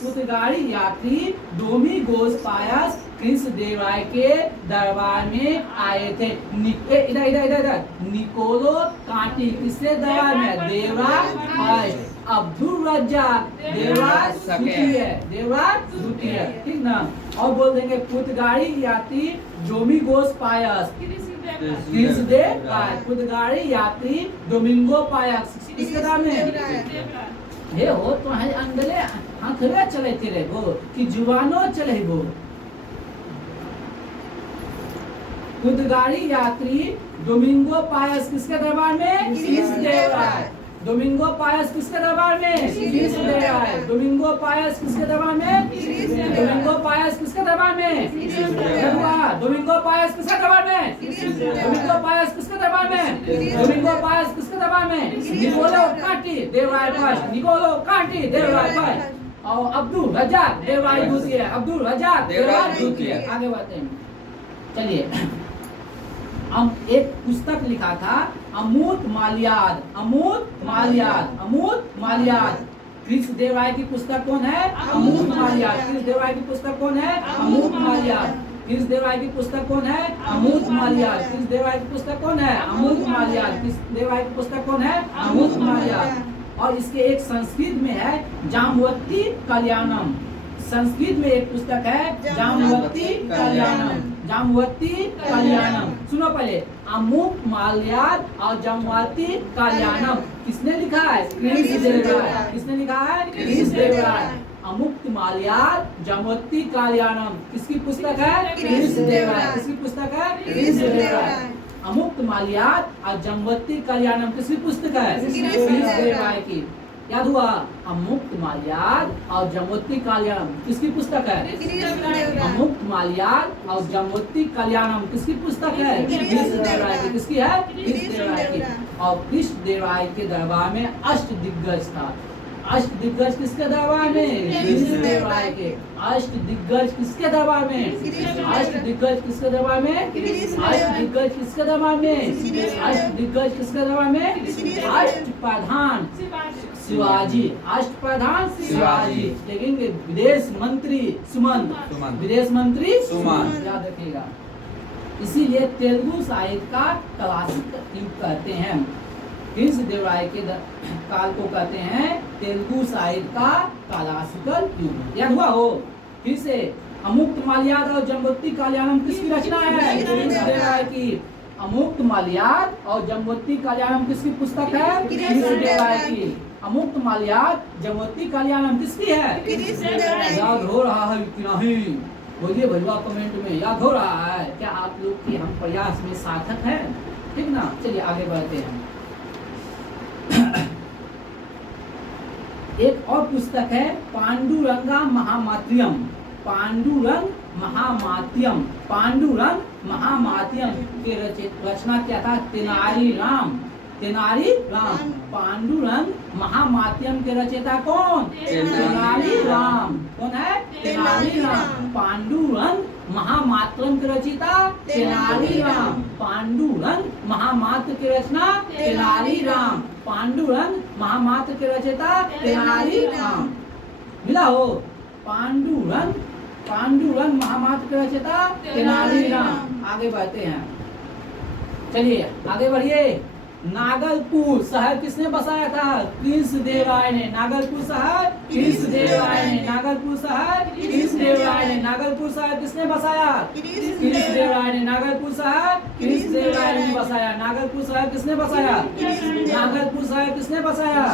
पुर्तगाली यात्री डोमिगोस पायस कृष्णदेवराय के दरबार में आए थे। इधर निकोलो कांटी किससे दरबार में? देवराज अब्दुल रज्जाक देवराज द्वितीय, ठीक ना? और बोल देंगे पुर्तगाली यात्री डोमिगोस पायस कृष्णदेवराय। पुर्तगाली यात्री डोमिंगो पायस किसके दरबार में? हे हो तो है अंदले हाथरे चलते रहे वो कि जुबानो चले वो। पुर्तगाली यात्री डोमिंगो पायस किसके दरबार में? कृष्णदेवराय। डोमिंगो पायस किसके दरबार में? क्रिस दे रहा है। डोमिंगो पायस किसके दरबार में? डोमिंगो पायस किसके दरबार में? डोमिंगो पायस किसके दरबार में? डोमिंगो पायस किसके दरबार में? डोमिंगो पायस किसके दरबार में? निकोलो कांटी देवराय पास, निकोलो कांटी देवराय पास। और अब्दुल रज्जाक देवराय दूसरी है, अब्दुल रज्जाक देवराय दूसरी है। आगे बढ़ते हैं, चलिए। हम एक पुस्तक लिखा था अमूर्त माल्याद, अमूर्त माल्याद, अमूर्त माल्याद। क्रिस देवराय की पुस्तक कौन है? अमूर्त माल्याद। क्रिस देवराय की पुस्तक कौन है? अमूर्त माल्याद। क्रिस देवराय की पुस्तक कौन है? अमूर्त माल्याद। क्रिस देवराय की पुस्तक कौन है? अमूर्त माल्याद। क्रिस देवराय की पुस्तक कौन है? अमूर्त माल्याद। और इसके एक संस्कृत में है जाम्बवती कल्याणम। संस्कृत में एक पुस्तक है जाम्बवती कल्याणम, जाम्बवती कल्याणम। सुनो पहले, अमूर्त माल्याद और जाम्बवती कल्याणम किसने लिखा है? क्रिस देवराय। किसने लिखा है? क्रिस देवराय। अमूर्त माल्याद जाम्बवती कल्याणम किसकी पुस्तक है? क्रिस देवराय। किसकी पुस्तक है? क्रिस देवराय। अमुक्त माल्याद और जाम्बवती कल्याणम किसकी पुस्तक है? क्रिस देवराय की। याद हुआ? अमुक्त माल्याद और जाम्बवती कल्याणम किसकी पुस्तक है? अमुक्त माल्याद और जाम्बवती कल्याणम किसकी पुस्तक है? क्रिस देवराय की। किसकी है? क्रिस देवराय की। और क्रिस देवराय के दरबार में अष्ट दिग्गज था। अष्ट दिग्गज किसके दरबार में? क्रिस देवराय के। अष्ट दिग्गज किसके दरबार में? अष्ट दिग्गज किसके दरबार में? अष्ट दिग्गज किसके दरबार में? अष्ट दिग्गज किसके दरबार में? अष्ट प्रधान शिवाजी, अष्ट प्रधान शिवाजी। देखेंगे विदेश मंत्री सुमंत, विदेश मंत्री सुमंत, याद रखिएगा। इसीलिए तेलुगु साहित्य का क्लासिक युग कहते हैं। क्रिस देवराय के काल को कहते हैं तेलुगु साहित्य का क्लासिकल युग। याद हुआ हो? फिर से, अमुक्त माल्याद और जाम्बवती कल्याणम किसकी रचना है? क्रिस देवराय की। अमुक्त माल्याद और जाम्बवती कल्याणम किसकी पुस्तक है? क्रिस देवराय की। अमुक्त माल्याद जाम्बवती कल्याणम किसकी है? क्रिस देवराय। याद हो रहा है कि नहीं? बोलिए भैया कमेंट में, याद हो रहा है क्या आप लोग की हम प्रयास में सार्थक है? ठीक ना? चलिए आगे बढ़ते हैं। एक और पुस्तक है पांडुरंगा महामात्यम। पांडुरंग महामात्यम, पांडुरंग महामात्यम के रचना क्या था? तेनाली राम, तेनाली राम। पांडुरंग महामात्यम के रचयिता कौन? तेनाली राम। कौन है? तेनाली राम। पांडुरंग महामात्यम के रचयिता तेनाली राम। पांडुरंग महामात्र की रचना तेनाली राम। पांडुरंग महामात्र के रचयिता तेनाली राम। मिला हो? पांडुरंग, पांडुरंग महामात्र के रचयिता तेनाली राम। आगे बढ़ते हैं, चलिए आगे बढ़िए। नागलपुर शहर किसने बसाया था? क्रिस देवराय ने। नागलपुर शहर क्रिस देवराय ने। नागलपुर शहर क्रिस देवराय ने। नागलपुर शहर किसने बसाया? क्रिस देवराय ने। नागलपुर शहर क्रिस देवराय ने बसाया। नागलपुर शहर किसने बसाया? नागलपुर शहर किसने बसाया?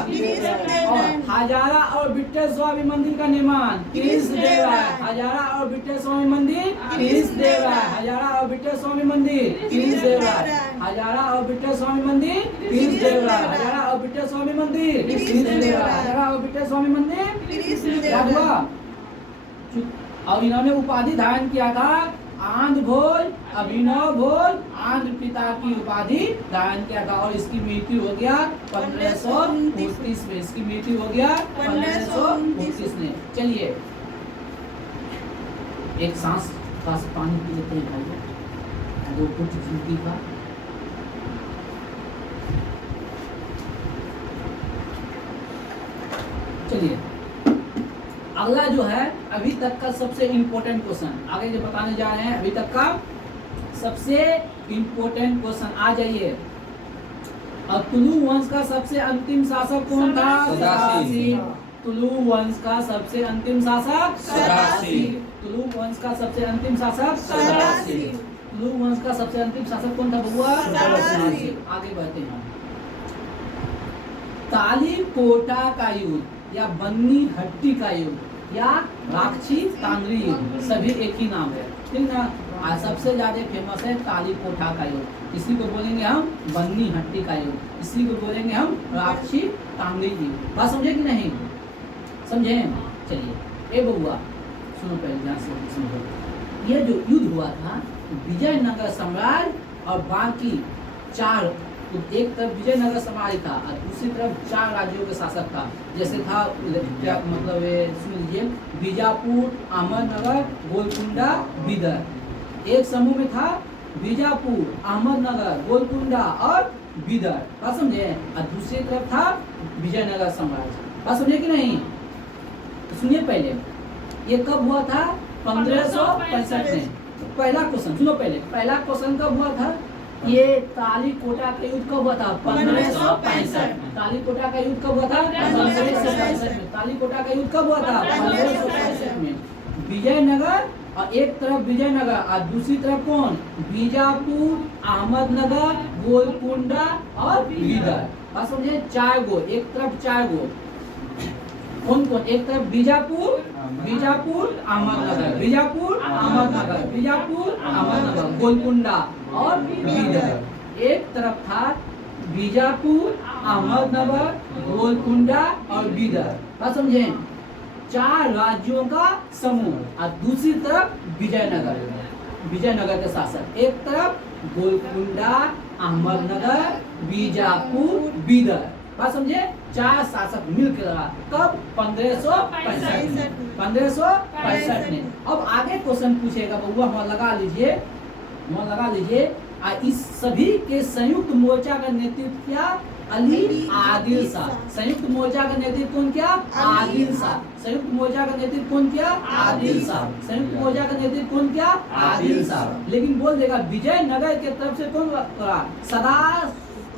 और हजारा और बिट्टे स्वामी मंदिर का निर्माण क्रिस देवराय। हजारा और बिट्टे स्वामी मंदिर क्रिस देवराय। हजारा और बिट्टे स्वामी मंदिर क्रिस देवराय। हजारा और बिट्टे स्वामी मंदिर क्रिस देवराय। हजारा और बिट्टे स्वामी मंदिर क्रिस देवराय। हजारा और बिट्टे स्वामी मंदिर क्रिस देवराय। और इन्होंने उपाधि धारण किया था आंध्र भोज, अभिनव भोज, आंध्र पिता की उपाधि धारण किया था। और इसकी मृत्यु हो गया 1529 में। इसकी मृत्यु हो गया 1529 में। चलिए एक सांस पानी पी लेते हैं भाई, दो कुछ जिंदगी का। चलिए अगला जो है अभी तक का सबसे इम्पोर्टेंट क्वेश्चन, आगे जो बताने जा रहे हैं अभी तक का सबसे इम्पोर्टेंट क्वेश्चन। आ जाइए। और तुलु वंश का सबसे अंतिम शासक कौन था? सदाशिव। तुलु वंश का सबसे अंतिम शासक सदाशिव। तुलु वंश का सबसे अंतिम शासक सदाशिव। तुलु वंश का सबसे अंतिम शासक कौन था बबुआ? सदाशिव। आगे बढ़ते हैं। ताली कोटा का युद्ध या बन्नी हट्टी का युद्ध या राक्षी तांगरी युद्ध, सभी एक ही नाम है, ठीक ना? आज सबसे ज्यादा फेमस है ताली कोठा का युग। इसी को बोलेंगे हम बन्नी हट्टी का युग, इसी को बोलेंगे हम राक्षी तांगड़ी की। बात समझे कि नहीं समझे? चलिए ए बउआ सुनो, पहले ध्यान से समझो। ये जो युद्ध हुआ था विजयनगर साम्राज्य और बाकी चार, तो एक तरफ विजयनगर साम्राज्य था और दूसरी तरफ चार राज्यों के शासक था। जैसे था क्या मतलब ये सुन लीजिए, बीजापुर, अहमदनगर, गोलकुंडा, बीदर। एक समूह में था बीजापुर, अहमदनगर, गोलकुंडा और बीदर। बात समझे? और दूसरी तरफ था विजयनगर साम्राज्य। बात समझे कि नहीं? तो सुनिए पहले ये कब हुआ था? 1565 में। पहला क्वेश्चन सुनो, पहला क्वेश्चन कब हुआ था? ये ताली कोटा का युद्ध कब हुआ था? 1565 में। ताली कोटा का युद्ध कब हुआ था? 1565 में। ताली कोटा का युद्ध कब हुआ था? 1565 में। विजयनगर और एक तरफ विजयनगर और दूसरी तरफ कौन? बीजापुर, अहमदनगर, गोलकुंडा और बीदर। बात समझे? चार गो, एक तरफ चार गो। कौन कौन? एक तरफ बीजापुर, अहमदनगर, बीजापुर, अहमदनगर, बीजापुर, अहमदनगर, गोलकुंडा और बीदर। एक तरफ था बीजापुर, अहमदनगर, गोलकुंडा और बीदर। बात समझे? चार राज्यों का समूह और दूसरी तरफ विजयनगर के शासक। एक तरफ गोलकुंडा, अहमदनगर, बीजापुर, बीदर। बात समझे? चार शासक मिलकर लड़ा। कब? 1565 में। अब आगे क्वेश्चन पूछेगा बउआ, मन लगा लीजिए। इस सभी के संयुक्त मोर्चा का नेतृत्व क्या? अली आदिल शाह। संयुक्त मोर्चा का नेतृत्व कौन किया? आदिल शाह। संयुक्त मोर्चा का नेतृत्व कौन किया? आदिल शाह। संयुक्त मोर्चा का नेतृत्व कौन किया? आदिल शाह। लेकिन बोल देगा विजयनगर के तरफ से कौन लड़ा? सदा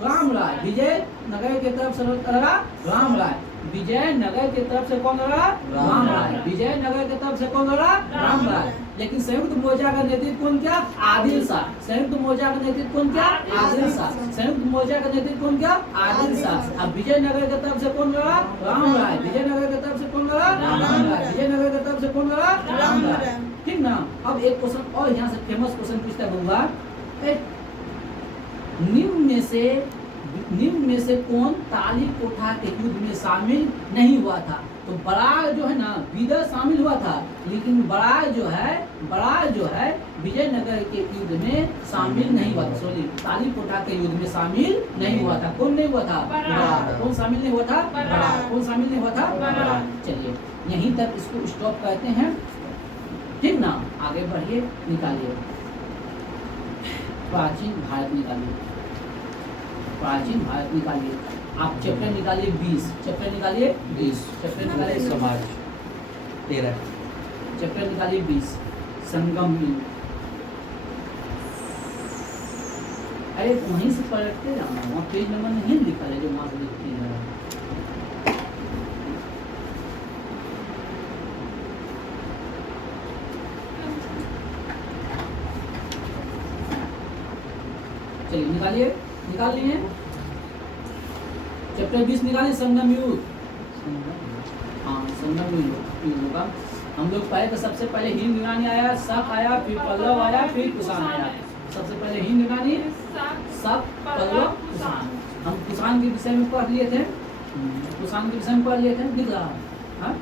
राम राय। विजयनगर की तरफ से लड़ा राम राय। विजयनगर की तरफ से कौन लड़ा? राम राय। विजयनगर की तरफ से कौन लड़ा? राम राय। लेकिन संयुक्त मोर्चा का नेतृत्व कौन किया? आदिल शाह। संयुक्त मोर्चा का नेतृत्व कौन किया? आदिल शाह। संयुक्त मोर्चा का नेतृत्व कौन किया? आदिल शाह। अब विजयनगर की तरफ से कौन लड़ा? राम राय। विजयनगर की तरफ से कौन लड़ा? राम राय। विजयनगर की तरफ से कौन लड़ा? राम राय। ठीक ना? अब एक क्वेश्चन और यहाँ से फेमस क्वेश्चन पूछता है, निम्न में से कौन ताली कोठा के युद्ध में शामिल नहीं हुआ था? तो बड़ा जो है ना बीदर शामिल हुआ था, लेकिन बड़ा जो है विजयनगर के युद्ध में शामिल नहीं हुआ था। सॉरी, ताली कोठा के युद्ध में शामिल नहीं हुआ था। कौन नहीं हुआ था? बड़ा। कौन शामिल नहीं हुआ था? बड़ा। कौन शामिल नहीं हुआ था? बड़ा। चलिए यहीं तक इसको स्टॉप करते हैं, ठीक ना? आगे बढ़िए, निकालिए प्राचीन भारत निकालिए। प्राचीन भारत निकालिए। आप चैप्टर निकालिए 20। चैप्टर निकालिए 20। चैप्टर निकालिए समाज 13। चैप्टर निकालिए 20 संगम युग। अरे वहीं से पलटते जाना, वहाँ पेज नंबर नहीं लिखा है जो वहाँ से लिखती है। चलिए निकाल लिए चैप्टर 20 निकालिए संगम युग। हाँ संगम युग होगा। हम लोग पहले तो सबसे पहले हिंद यूनानी आया, शक आया, फिर पल्लव आया, फिर कुषाण आया। सबसे पहले हिंद यूनानी, शक, पल्लव, कुषाण। हम कुषाण के विषय में पढ़ लिए थे, दिख रहा है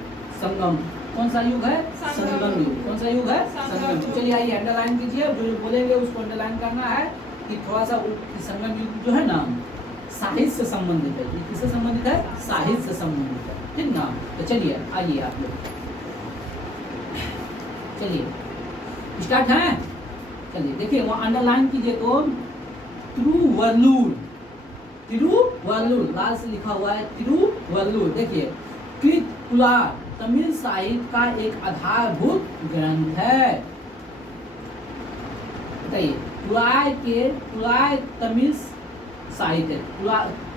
संगम। कौन सा युग है? संगम युग। कौन सा युग है? संगम युग। चलिए आइए अंडरलाइन कीजिए, जो बोलेंगे उसको अंडरलाइन करना है कि थोड़ा सा संगम युग जो है ना साहित्य से संबंधित है। ये किससे संबंधित है? साहित्य से संबंधित है, ठीक ना? तो चलिए आइए आप लोग, चलिए स्टार्ट है। चलिए देखिए वहाँ अंडरलाइन कीजिए तो तिरुवल्लुर, लाल से लिखा हुआ है तिरुवल्लुर। देखिए कृतपुलार तमिल साहित्य का एक आधारभूत ग्रंथ है। बताइए पुराय तमिल साहित्य।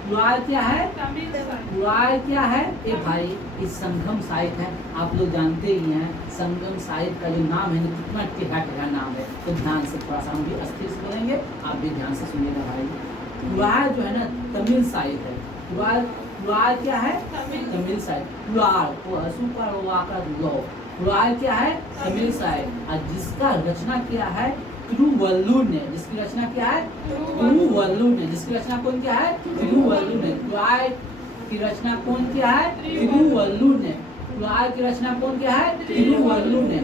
पुराय क्या है? पुराय क्या है? एक भाई इस संगम साहित्य है, आप लोग जानते ही हैं। संगम साहित्य का जो नाम है कितना टेढ़ा नाम है, तो ध्यान से थोड़ा सा हम भी अस्थिर से बोलेंगे, आप भी ध्यान से सुनिएगा भाई। पुराय जो है ना तमिल साहित्य है। पुराय क्या है? तमिल साहित्य। पुराय क्या है? तमिल साहित्य। और जिसका रचना किया है तिरुवल्लुर ने, जिसकी रचना क्या है? तिरुवल्लुर ने, जिसकी रचना कौन किया है? तिरुवल्लुर ने। ट्रॉय की रचना कौन किया है? तिरुवल्लुर ने। ट्रॉय की रचना कौन किया है? तिरुवल्लुर ने।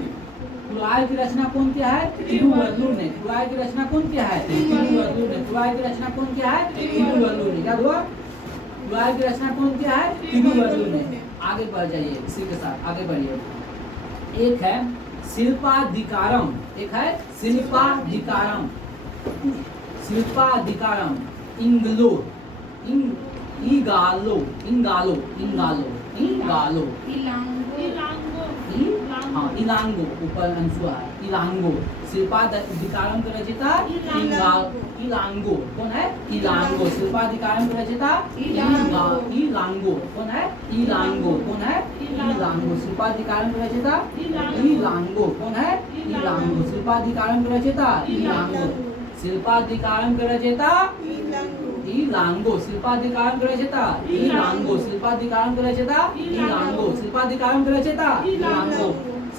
ट्रॉय की रचना कौन किया है? तिरुवल्लुर ने। ट्रॉय की रचना कौन किया है? तिरुवल्लुर ने। ट्रॉय की रचना कौन किया है? तिरुवल्लुर ने। क्या हुआ? ट्रॉय की रचना कौन किया है? तिरुवल्लुर ने। आगे बढ़ जाइए, इसी के साथ आगे बढ़िए। एक है शिल्पाधिकारम, एक है शिल्पाधिकारम। शिल्पाधिकारम इंग्लो इंगालो इंगालो इंगालो इंगालो हाँ इलांगो, ऊपर अंशुआ है, इलांगो। शिल्पाधिकारम का रचयिता इलांगो। कौन है? इलांगो। शिल्पाधिकारम का रचयिता इलांगो। कौन है? इलांगो। कौन है? इलांगो। शिल्पाधिकारम का रचयिता इलांगो। कौन है? इलांगो। शिल्पाधिकारम का रचयिता इलांगो। शिल्पाधिकारम का रचयिता इलांगो। शिल्पाधिकारम का रचयिता इलांगो। शिल्पाधिकारम का रचयिता इलांगो। शिल्पाधिकारम का रचयिता इलांगो।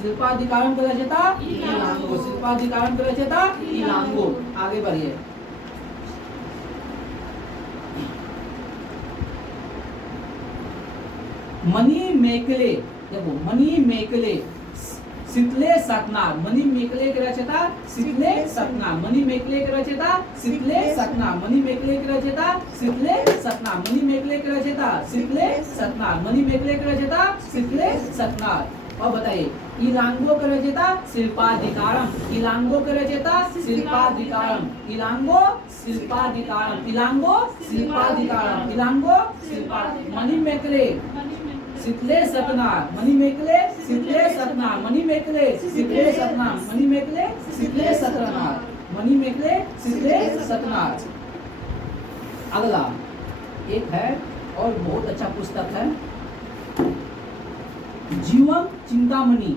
शिल्पाधिकारम का रचयिता इलांगो। शिल्पाधिकारम का रचयिता इलांगो। आगे बढ़िए। मनी मेकले, देखो मनी मेकले शीतले सतनार। मनी मेकले के रचयिता शीतले सतनार। मनी मेकले के रचयिता शीतले सतनार। मनी मेकले के रचयिता शीतले सतनार। मनी मेकले के रचयिता शीतले सतनार। मनी मेकले के रचयिता शीतले सतनार। और बताइए इलांगो के रचयिता शिल्पाधिकारम। इलांगो के रचयिता शिल्पाधिकारम। इलांगो शिल्पाधिकारम। इलांगो शिल्पाधिकारम। इलांगो शिल्पा। Manimekalai Sittalai Sattanar. Manimekalai Sittalai Sattanar. Manimekalai Sittalai Sattanar. Manimekalai Sittalai Sattanar. Manimekalai Sittalai Sattanar. अगला एक है और बहुत अच्छा पुस्तक है, जीवक चिंतामणि।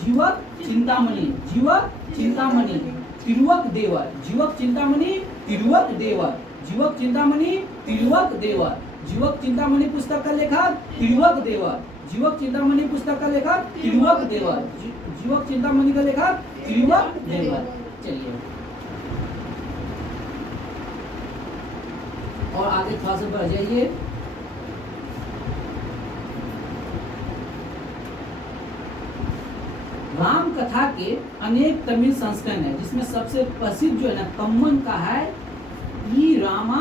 जीवक चिंतामणि। जीवक चिंतामणि तिरुवक देवर। जीवक चिंतामणि तिरुवक देवर। जीवक चिंतामणि तिरुवक देवर। जीवक चिंतामणि पुस्तक का लेखक तिरुवक देवर। जीवक चिंतामणि पुस्तक का लेखक तिरुवक देवर। जीवक चिंतामणि का लेखक तिरुवक देवर। चलिए और आगे थोड़ा सा बढ़ जाइए। राम कथा के अनेक तमिल संस्करण है, जिसमें सबसे प्रसिद्ध जो है ना कम्मन का है ई रामा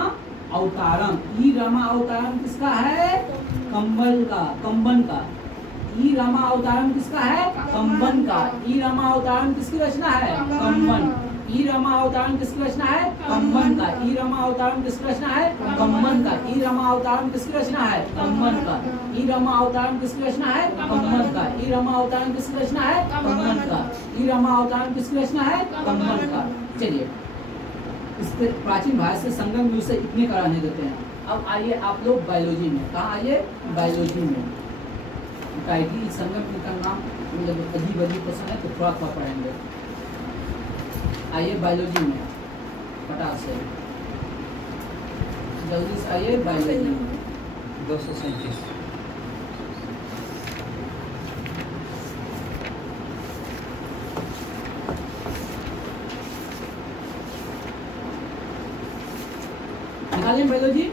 अवतारम। ई रामा अवतारम किसका है? कंबन का। कंबन का। ई रामा अवतारम किसका है? कंबन का। ई रामा अवतारम किसकी रचना है? कंबन। ई रामा अवतारम किसकी रचना है? कंबन का। ई रामा अवतारम किसकी रचना है? कंबन का। ई रामा अवतारम किसकी रचना है? कंबन का। ई रामा अवतारम किसकी रचना है? कंबन का। ई रामा अवतारम किसकी रचना है? कंबन का। ई रामा अवतारम किसकी रचना है? कंबन का। चलिए इसके प्राचीन भारत से संगम युग से इतने कराने देते हैं। अब आइए आप लोग बायोलॉजी में। कहाँ आइए? बायोलॉजी में। टाइटली संगम युग का नाम मतलब अजीब अजीब पसंद है तो थोड़ा थोड़ा पढ़ेंगे। आइए बायोलॉजी में फटाक से, जल्दी से आइए बायोलॉजी में। 237। निकालें बायोलॉजी।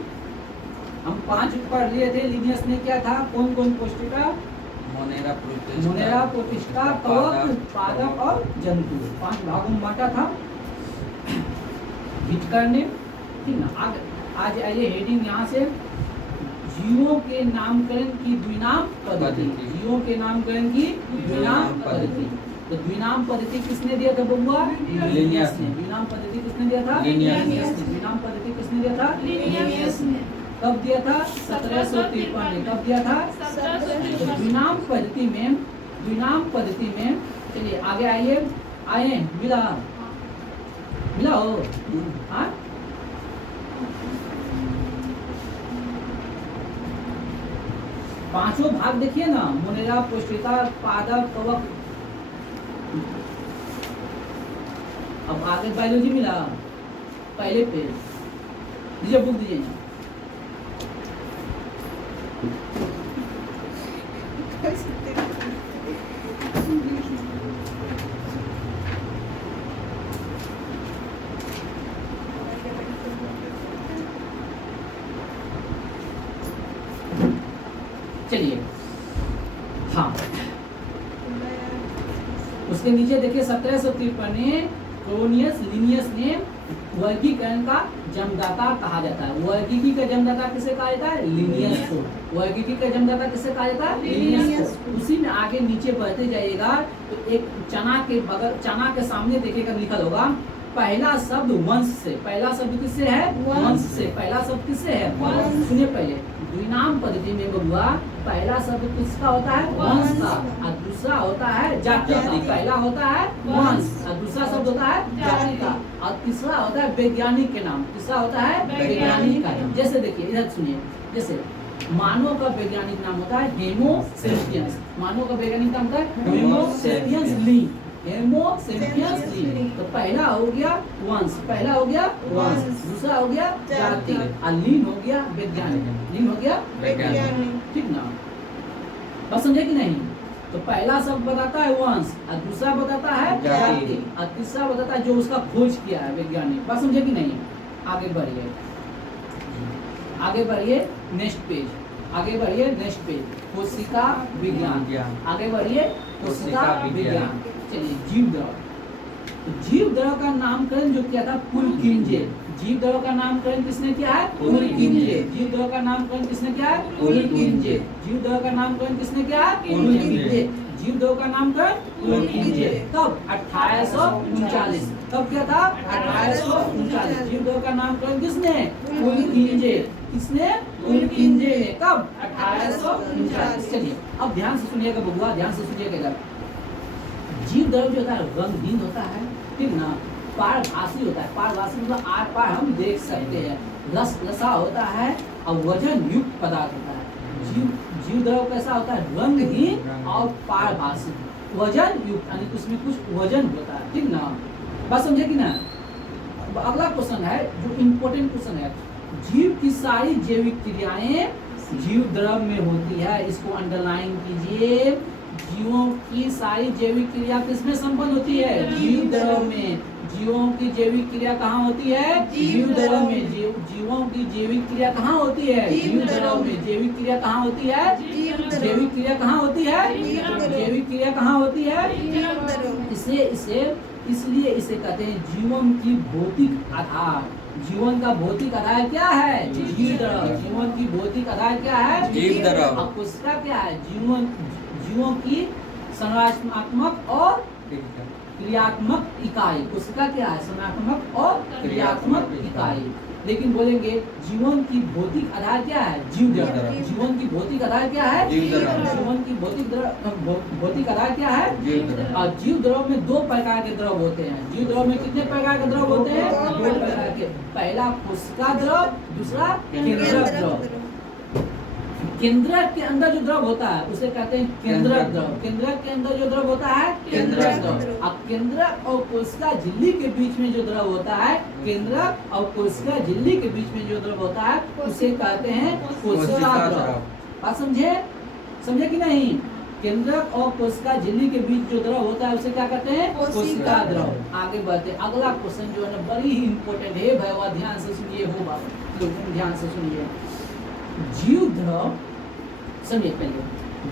हम 5 पढ़ लिए थे। लिनियस ने क्या था? कौन कौन कोष्ठिका? मोनेरा प्रोटिस्टा, कवक, पादप और जंतु। 5 भागों में बांटा था हिटकर ने। ठीक ना। आज आइए हेडिंग यहाँ से, जीवों के नामकरण की द्विनाम पद्धति। जीवों के नामकरण की द्विनाम पद्धति। तो द्विनाम पद्धति किसने दिया था बबुआ? लिनियस ने। द्विनाम पद्धति किसने दिया था? लिनियस ने। द्विनाम पद्धति किसने दिया था? लिनियस ने। कब दिया था? 1753 में। कब दिया था? 1753। द्विनाम पद्धति में चलिए आगे आइए। आए मिला मिला हो? हाँ पांचों भाग देखिए ना, मोनेरा, प्रोस्टेटा, पादप, कवक। अब आगे बायोलॉजी मिला पहले पेज। दीजिए बुक दीजिए ना। चलिए, हाँ, उसके नीचे देखिए 1753 में क्रोनियस लिनियस ने वर्गीकरण का जन्मदाता कहा जाता है। वर्गीकी का जन्मदाता किसे कहा जाता है? लिनियस को। वर्गीकी का जन्मदाता किसे कहा जाता है? लिनियस को। उसी में आगे नीचे बढ़ते जाइएगा तो एक चना के बगल, चना के सामने देखिएगा लिखा होगा पहला शब्द वंश से। पहला शब्द किससे है? वंश से। पहला शब्द किससे है? वंश। सुनिए पहले, द्विनाम पद्धति में बबुआ पहला शब्द किसका होता है? वंश का, और दूसरा होता है जाति का। पहला होता है वंश और दूसरा शब्द होता है जाति का, और तीसरा होता है वैज्ञानिक के नाम। तीसरा होता है वैज्ञानिक का नाम। जैसे देखिए इधर सुनिए, जैसे मानव का वैज्ञानिक नाम होता है होमो सेपियंस। मानव का वैज्ञानिक नाम होता है होमो सेपियंस लिंग। होमो सेपियंस लिंग। तो पहला हो गया वंश, पहला हो गया वंश, दूसरा हो गया जाति, और लिंग हो गया वैज्ञानिक। लिंग हो गया वैज्ञानिक, ठीक ना? बस समझे कि नहीं? तो पहला शब्द बताता है वंश, और दूसरा बताता है जाति, और तीसरा बताता है जो उसका खोज किया है वैज्ञानिक। बस समझे कि नहीं? आगे बढ़िए, आगे बढ़िए, नेक्स्ट पेज, आगे बढ़िए, नेक्स्ट पेज। कोशिका विज्ञान, आगे बढ़िए, कोशिका विज्ञान। चलिए, जीव द्रव। तो जीव द्रव का नामकरण जो किया था पुलकिंजे। जीव द्रव का नामकरण किसने किया है? पुलकिंजे। जीव द्रव का नामकरण किसने किया है? पुलकिंजे। जीव द्रव का नामकरण किसने किया है? पुलकिंजे। जीव द्रव का नामकरण पुलकिंजे। कब? 1839। कब किया था? 1839। जीव द्रव का नामकरण किसने? पुलकिंजे। किसने? पुलकिंजे ने। कब? 1839। चलिए, अब ध्यान से सुनिएगा बबुआ, ध्यान से सुनिएगा। जीव द्रव जो होता है रंगहीन होता है, ठीक ना? पारभासी होता है। पारभासी मतलब आर पार हम देख सकते हैं। लसा होता है और वजन युक्त पदार्थ होता है। जीव द्रव कैसा होता है? रंगहीन और पारभासी, वजन युक्त, यानी उसमें कुछ वजन होता है, ठीक ना? बात समझे कि ना? अगला क्वेश्चन है जो इम्पोर्टेंट क्वेश्चन है। जीव की सारी जैविक क्रियाएं जीव द्रव में होती है। इसको अंडरलाइन कीजिए। जीवों की सारी जैविक क्रिया किसमें संपन्न होती है? जीव द्रव में। जीवों की जैविक क्रिया कहाँ होती है? जीव द्रव में। जीवों की जैविक क्रिया कहाँ होती है? जीव द्रव में। जैविक क्रिया कहाँ होती है? जैविक क्रिया कहाँ होती है? जैविक क्रिया कहाँ होती है? इसलिए इसे कहते हैं जीवन की भौतिक आधार। जीवन का भौतिक आधार क्या है? जीव द्रव। जीवन की भौतिक आधार क्या है? जीव द्रव। अब उसका क्या है? जीवों की संरचनात्मक और क्रियात्मक इकाई। उसका क्या है? संरचनात्मक और क्रियात्मक इकाई। लेकिन बोलेंगे जीवन की भौतिक आधार क्या है? जीव द्रव। जीवन की भौतिक आधार क्या है? जीवन की भौतिक आधार क्या है? और जीव द्रव में दो प्रकार के द्रव होते हैं। जीव द्रव में कितने प्रकार के द्रव होते हैं? दो प्रकार के। पहला कोशिका द्रव, दूसरा केंद्रक द्रव। केंद्रक के अंदर जो द्रव होता है उसे कहते हैं केंद्रक द्रव। केंद्रक के अंदर जो द्रव होता है केंद्रक द्रव। अब केंद्रक और कोशिका झिल्ली के बीच में जो द्रव होता है, केंद्रक और कोशिका झिल्ली के बीच में जो द्रव होता है उसे कहते हैं कोशिका द्रव। बात समझे? समझे कि नहीं? केंद्रक और कोशिका झिल्ली के बीच जो द्रव होता है उसे क्या कहते हैं? कोशिका द्रव। आगे बढ़ते, अगला क्वेश्चन जो है ना बड़ी ही इंपॉर्टेंट है भैया, ध्यान से सुनिए। हो बाबा ध्यान से सुनिए। जीव द्रव, समझिए पहले,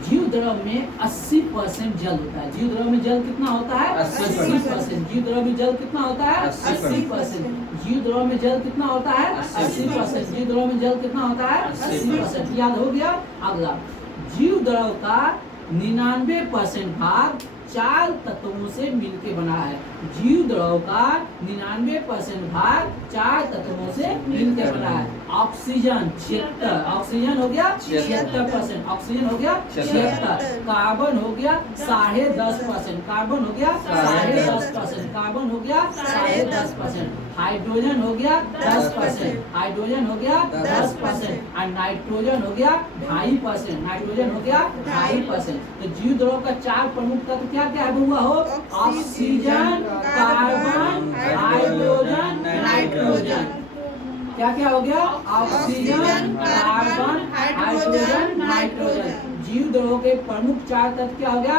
जीव द्रव में 80% जल होता है। जीव द्रव में जल कितना होता है? 80%। जीव द्रव में जल कितना होता है? 80%। जीव द्रव में जल कितना होता है? 80%। जीव द्रव में जल कितना होता है? 80%। याद हो गया? अगला, जीव द्रव का 99% भाग 4 तत्वों से मिलकर बना है। जीव द्रव का 99% भाग 4 तत्वों से मिलकर बना है। ऑक्सीजन 76, ऑक्सीजन हो गया 76%, ऑक्सीजन हो गया 76। कार्बन हो गया 10.5%, कार्बन हो गया 10.5%, कार्बन हो गया 10.5%। हाइड्रोजन हो गया 10%, हाइड्रोजन हो गया 10%, और नाइट्रोजन हो गया 2.5%, नाइट्रोजन हो गया 2.5%। तो जीव द्रव का 4 प्रमुख तत्व क्या क्या है बउआ हो? Oxygen, carbon, hydrogen, nitrogen. क्या क्या हो गया? Oxygen, carbon, hydrogen, nitrogen. जीव द्रव के प्रमुख 4 तत्व क्या हो गया?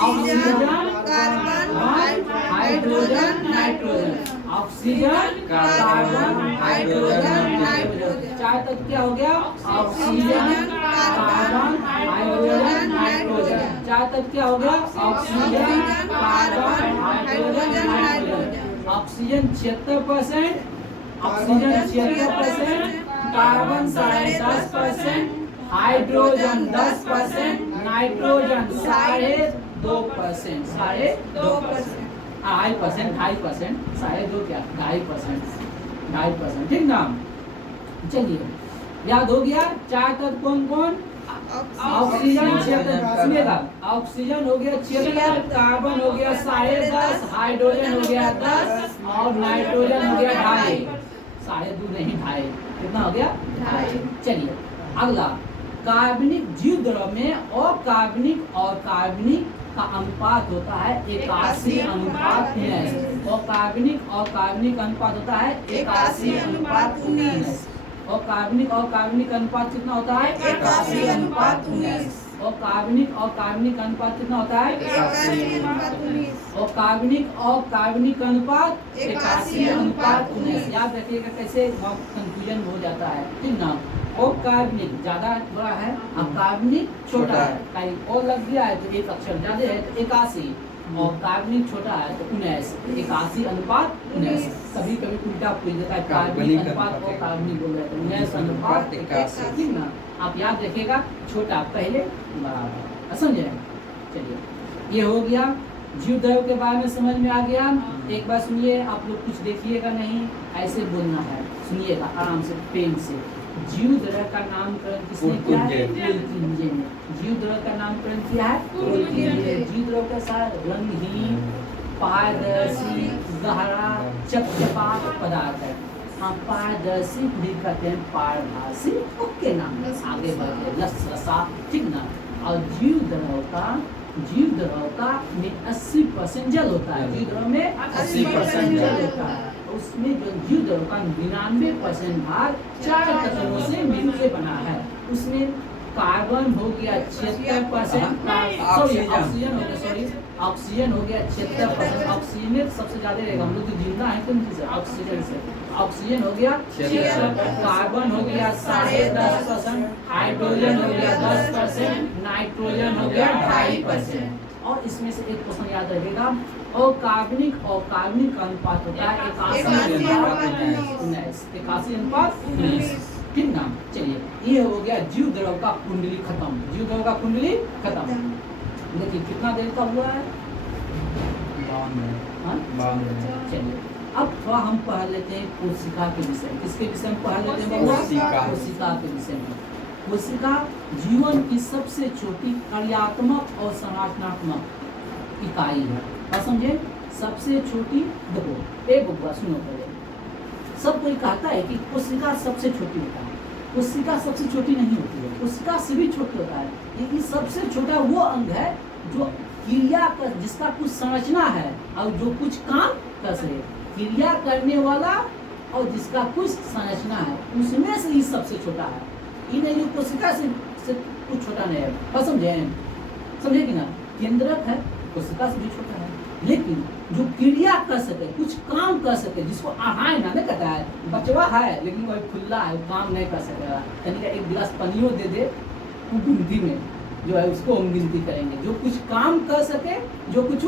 Oxygen, carbon, hydrogen, nitrogen. Oxygen, carbon, hydrogen, nitrogen. 4 तत्व क्या हो गया? ऑक्सीजन, कार्बन, चार तत्व क्या हो गया? Oxygen, carbon, hydrogen, nitrogen. Oxygen 76%, oxygen 76%, carbon 10.5%, hydrogen 10%, nitrogen 2.5%, 2.5%, 2.5%, 2.5% क्या 2.5%, ठीक ना? चलिए याद हो गया चार तत्व कौन कौन? ऑक्सीजन 76, सुनिएगा, ऑक्सीजन हो गया 76, कार्बन हो गया 10.5, हाइड्रोजन हो गया 10 और नाइट्रोजन हो गया 2.5, 2.5 नहीं 2.5, कितना हो गया? 2.5। चलिए अगला, कार्बनिक जीव द्रव में अकार्बनिक और कार्बनिक का अनुपात होता है 81:19। अकार्बनिक और कार्बनिक अनुपात होता है 81:19। और कार्बनिक और कार्बनिक अनुपात कितना होता है? 81:19। और कार्बनिक और कार्बनिक अनुपात कितना होता है? 81:19। और कार्बनिक और कार्बनिक अनुपात 81:19। याद रखिएगा, कैसे कंफ्यूजन हो जाता है, ठीक ना? और कार्बनिक ज्यादा बड़ा है, अकार्बनिक छोटा है, कहीं और लग गया है तो एक अक्षर ज्यादा है तो 81, और कार्बनिक छोटा है तो 19, 81:19। कभी कभी उल्टा पूछ देता है, कार्बनिक अनुपात और कार्बनिक बोल रहे हैं 19:81, ठीक ना? आप याद रखिएगा, छोटा पहले बराबर, समझे? चलिए ये हो गया जीव द्रव के बारे में, समझ में आ गया? एक बार सुनिए, आप लोग कुछ देखिएगा नहीं, ऐसे बोलना है, सुनिएगा आराम से, पेन से। जीव द्रव का नामकरण किसने किया है? पुलकिंजे ने। जीव द्रव का नामकरण किया है पुलकिंजे। जीव द्रव का सार रंगहीन, पारदर्शी, गहरा, चपचपा पदार्थ है। हाँ, पारदर्शी भी कहते हैं, पारभासी ओके नाम, आगे बढ़ते लसरसा, ठीक ना? और जीव द्रव का में 80% जल होता है। जीव द्रव में 80% जल होता है। उसमें जो जीव द्रव का 99% भाग चार तत्वों से मिलकर बना है। उसमें कार्बन हो गया 76%, ऑक्सीजन हो गया 76%। ऑक्सीजन सबसे ज्यादा रहेगा, हम लोग तो जिंदा है कौन चीज? ऑक्सीजन से। ऑक्सीजन हो गया 76%, कार्बन हो गया 10.5%, हाइड्रोजन हो गया 10%, नाइट्रोजन हो गया 2.5%। और इसमें से एक क्वेश्चन याद रखिएगा, और कार्बनिक का अनुपात होता है 81:19, ठीक ना? चलिए ये हो गया जीव द्रव का कुंडली खत्म। जीव द्रव का कुंडली खत्म। देखिए कितना देर का हुआ है? 52। चलिए अब थोड़ा हम पढ़ लेते हैं कोशिका के विषय। किसके विषय में पढ़ लेते हैं? कोशिका के विषय में। कोशिका जीवन की सबसे छोटी कार्यात्मक और संरचनात्मक इकाई है। और समझे, सबसे छोटी, देखो एक बुआ सुनो पहले, सब कोई कहता है कि कोशिका सबसे छोटी होता है। कोशिका सबसे छोटी नहीं होती है, कोशिका से भी छोटी होता है। लेकिन सबसे छोटा वो अंग है जो क्रिया कर, जिसका कुछ संरचना है और जो कुछ काम कर सके, क्रिया करने वाला और जिसका कुछ संरचना है, उसमें से ही सबसे छोटा है। ये नहीं जो कोशिका से कुछ छोटा नहीं है। समझे कि ना? केंद्रक है, कोशिका से भी छोटा है, लेकिन जो क्रिया कर सके, कुछ काम कर सके, जिसको आहार ना कहता है, बचवा है लेकिन वह खुला है, काम नहीं कर सकेगा, यानी कि एक गिलास पानियों दे दे, गिनती में जो है उसको हम गिनती करेंगे। जो कुछ काम कर सके, जो कुछ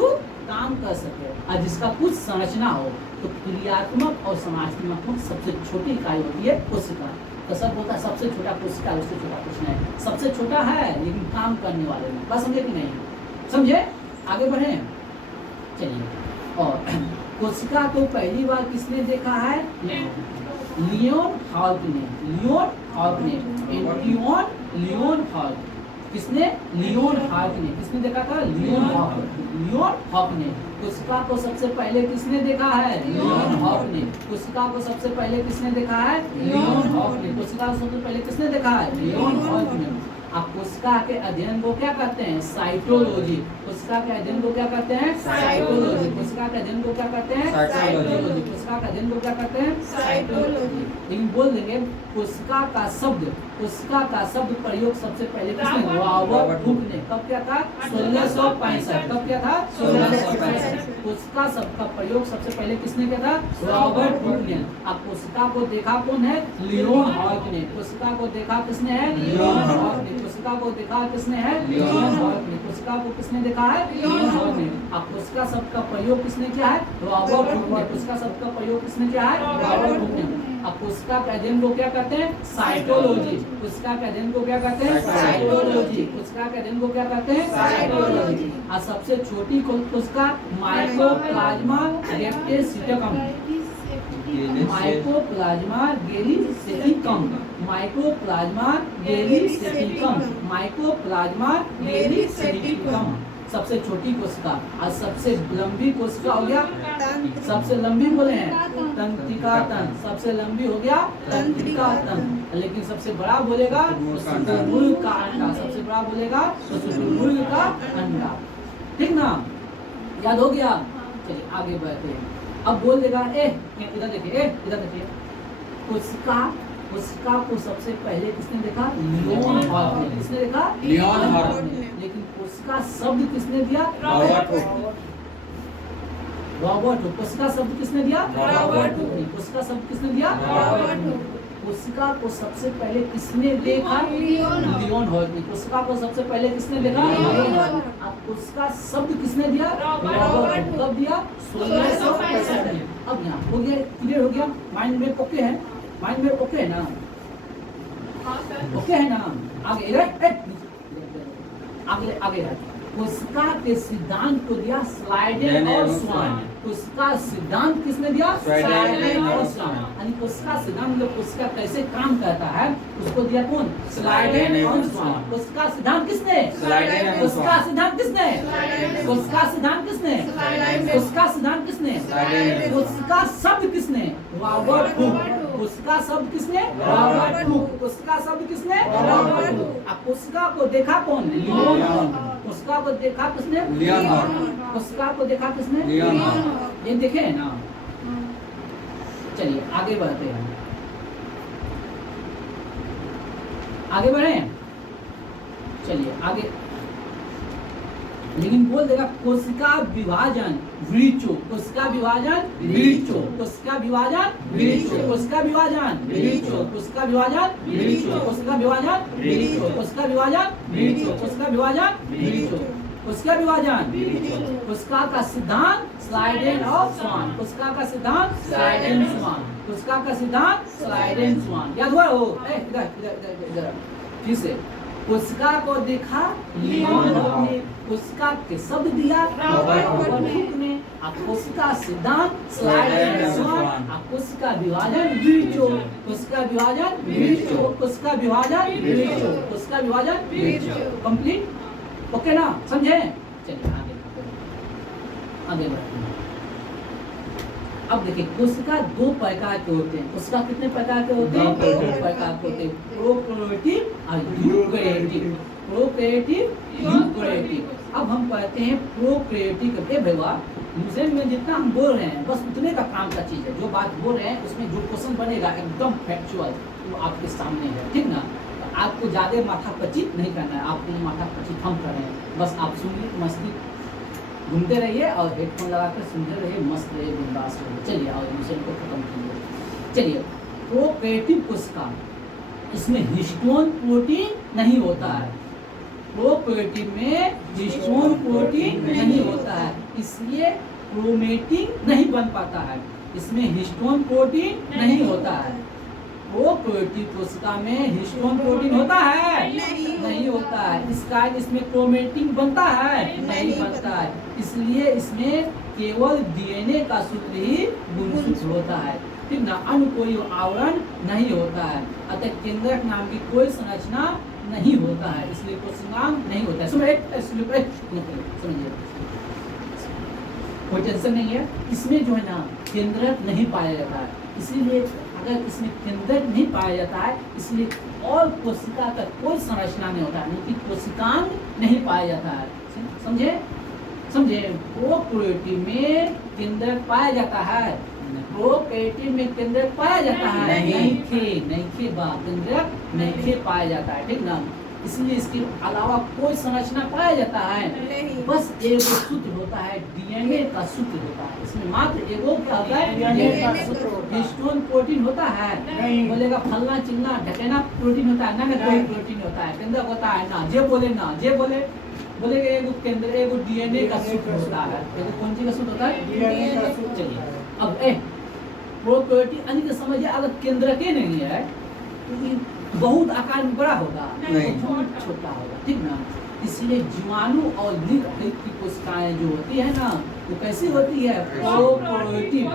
काम कर सके और जिसका कुछ संरचना हो, तो क्रियात्मक और संरचनात्मक सबसे छोटी इकाई होती है कोशिका। तो सब बोलता है सबसे छोटा कोशिका, उससे छोटा कुछ नहीं। सबसे छोटा है लेकिन काम करने वाले में। बस समझे कि नहीं? समझे? आगे बढ़े। चलिए, और कोशिका को पहली बार किसने देखा है? लियोन हॉक ने। किसने? लियोन हॉक ने। किसने देखा था? लियोन हॉक ने। कोशिका को सबसे पहले किसने देखा है? लियोन हॉक ने। कोशिका को सबसे पहले किसने देखा है? लियोन हॉक ने। कोशिका को सबसे पहले किसने देखा है? लियोन हॉक ने। आप कोशिका के अध्ययन को क्या कहते हैं? साइटोलॉजी। कोशिका के अध्ययन को क्या कहते हैं? साइटोलॉजी। कोशिका के अध्ययन को क्या कहते हैं? साइटोलॉजी। कोशिका के अध्ययन को क्या कहते हैं? साइटोलॉजी। लेकिन बोल देंगे कोशिका का शब्द प्रयोग सबसे पहले किसने? रॉबर्ट हुक ने। कब क्या था? 1665। कब क्या था? 1665। कोशिका शब्द का प्रयोग सबसे पहले किसने किया था? रॉबर्ट हुक ने। अब कोशिका को देखा कौन है? लियोन हॉक ने। कोशिका को देखा किसने है? लियोन हॉक ने। कोशिका को देखा किसने है? लियोन हॉर्ट ने। कोशिका को किसने देखा है? लियोन हॉर्ट ने। अब कोशिका शब्द का प्रयोग किसने किया है? रॉबर्ट हुक ने। कोशिका शब्द का प्रयोग किसने किया है? रॉबर्ट हुक ने। अब कोशिका के अध्ययन को क्या कहते हैं? साइटोलॉजी। कोशिका के अध्ययन को क्या कहते हैं? साइटोलॉजी। कोशिका के अध्ययन को क्या कहते हैं? साइटोलॉजी। और सबसे छोटी कोशिका माइकोप्लाज्मा गेस्टेसिटिकम। माइकोप्लाज्मा गेलिसेटिकम। माइकोप्लाज्मा गेलिसेटिकम। माइकोप्लाज्मा गेलिसेटिकम सबसे छोटी कोशिका। और सबसे लंबी कोशिका हो गया, सबसे लंबी बोले हैं तंत्रिका तंत्र। सबसे लंबी हो गया तंत्रिका तंत्र। लेकिन सबसे बड़ा बोलेगा तो शुतुरमुर्ग का अंडा। सबसे बड़ा बोलेगा तो शुतुरमुर्ग का अंडा। ठीक ना, याद हो गया? चलिए आगे बढ़ते हैं। अब बोल देगा इधर देखिए, इधर देखिए। कोशिका को सबसे पहले किसने देखा? लियोन हॉर्ट ने। किसने देखा? लियोन हॉर्ट ने। लेकिन कोशिका शब्द किसने दिया? Robert Hooke. Robert Hooke. कोशिका शब्द किसने दिया? Robert Hooke. कोशिका शब्द किसने दिया? Robert Hooke. कोशिका को सबसे पहले किसने देखा? लियोन हॉर्ट ने। कोशिका को सबसे पहले किसने देखा? लियोन हॉर्ट। अब कोशिका शब्द किसने दिया? Robert Hooke. कब दिया? 1665 में। अब यहाँ हो गया, क्लियर हो गया? माइंड में ओके है? माइंड में ओके है ना? ओके है ना? आगे आगे आगे कोशिका के सिद्धांत को दिया स्लाइडेन और स्वान। कोशिका सिद्धांत किसने दिया? स्लाइडेन और स्वान। यानी कोशिका सिद्धांत मतलब कोशिका कैसे काम करता है उसको दिया कौन? स्लाइडेन और स्वान। कोशिका सिद्धांत किसने? स्लाइडेन और कोशिका स्वान। सिद्धांत किसने? कोशिका सिद्धांत किसने? कोशिका सिद्धांत किसने? स्लाइडेन। कोशिका शब्द किसने? Robert Hooke. कोशिका शब्द किसने? Robert Hooke. कोशिका शब्द किसने? Robert Hooke. अब कोशिका को देखा कौन? लियोन हॉर्ट। कोशिका को देखा किसने? लियोन हॉर्ट। कोशिका को देखा किसने? लियोन हॉर्ट। ये देखे है ना? चलिए आगे बढ़ते हैं, आगे बढ़े। चलिए आगे। लेकिन बोल देगा कोशिका विभाजन वृक्षो। कोशिका विभाजन वृक्षो। कोशिका विभाजन वृक्षो। कोशिका विभाजन वृक्षो। कोशिका विभाजन वृक्षो। कोशिका विभाजन वृक्षो। कोशिका विभाजन वृक्षो। कोशिका विभाजन वृक्षो। कोशिका विभाजन। कोशिका का सिद्धांत स्लाइडेन और स्वान। कोशिका का सिद्धांत स्लाइडेन स्वान। कोशिका का सिद्धांत स्लाइडेन स्वान। याद हुआ हो? इधर इधर इधर फिर से। कोशिका को देखा लियोन हॉर्ट ने। कोशिका के शब्द दिया रॉबर्ट हुक ने। अब कोशिका सिद्धांत स्लाइडेन स्वान। अब कोशिका विभाजन वृक्षो। कोशिका विभाजन वृक्षो। कोशिका विभाजन वृक्षो। कोशिका विभाजन वृक्षो। कंप्लीट? ओके ना? समझे? चलिए आगे बढ़ते हैं। अब देखिए कोशिका दो प्रकार के होते हैं। कोशिका कितने प्रकार के होते हैं? दो प्रकार के होते हैं, प्रोकैरियोटिक और यूकैरियोटिक। Prokaryotic, eukaryotic. अब हम कहते हैं प्रोकैरियोटिक। भैया म्यूजियम में जितना हम बोल रहे हैं बस उतने का काम का चीज है। जो बात बोल रहे हैं उसमें जो क्वेश्चन बनेगा एकदम फैक्चुअल वो आपके सामने है। ठीक ना? तो आपको ज्यादा माथा पचित नहीं करना है। आपके लिए माथा पचित हम कर रहे हैं। बस आप सुनिए, मस्ती घूमते रहिए और हेडफोन लगाकर सुनते रहिए, मस्त रहिए, बिंदास रहिए। चलिए और मिशन को खत्म कीजिए। चलिए प्रोकैरियोटिक कोशिका, इसमें हिस्टोन प्रोटीन नहीं होता है। प्रोकैरियोटिक में हिस्टोन प्रोटीन नहीं होता है, इसलिए क्रोमेटिन नहीं बन पाता है। इसमें हिस्टोन प्रोटीन नहीं होता है। प्रोकैरियोटिक कोशिका में हिस्टोन प्रोटीन होता है? नहीं होता है। इस कारण इसमें क्रोमेटिन बनता है? नहीं बनता है। इसलिए इसमें केवल डीएनए का सूत्र ही गुणसूत्र होता है। ठीक ना? अन्य कोई आवरण नहीं होता है। अतः केंद्रक नाम की कोई संरचना नहीं होता है, इसलिए कोशिकांग नहीं होता है। समझिए, कोई टेंशन नहीं है। इसमें जो है ना केंद्रक नहीं पाया जाता है, इसीलिए अगर इसमें केंद्रक नहीं पाया जाता है इसलिए और कोशिका का कोई संरचना नहीं होता है, यानी कि कोशिकांग नहीं पाया जाता है। समझे? समझे? प्रोकैरियोटिक में केंद्रक पाया जाता है। प्रोकैरियोटिक में केंद्रक पाया जाता है? नहीं खे बा केंद्रक नहीं खे पाया जाता है। ठीक ना? इसलिए इसके अलावा कोई संरचना पाया जाता है नहीं। बस एक सूत्र होता है, डीएनए का सूत्र होता है। इसमें मात्र एगो क्या होता है, DNA डीएनए का का सूत्र। सूत्र होता है। हिस्टोन प्रोटीन होता है, नहीं। बोलेगा फलना चिलना ढकेना प्रोटीन होता है ना, कोई प्रोटीन होता है, केंद्रक होता है ना, जे बोले ना, जे बोले बोलेगा एगो केंद्र, एगो डीएनए का सूत्र होता है। एगो कौन सी का सूत्र होता है, डीएनए का सूत्र चलिए होता है। अब प्रोपर्टी यानी कि समझिए अगर केंद्र के नहीं है तो ये बहुत आकार में बड़ा होगा, नहीं। बहुत छोटा होगा, ठीक ना। इसलिए जीवाणु और निर्हित की कोशिकाएं जो होती है ना, वो कैसी होती है, प्रोकैरियोटिक।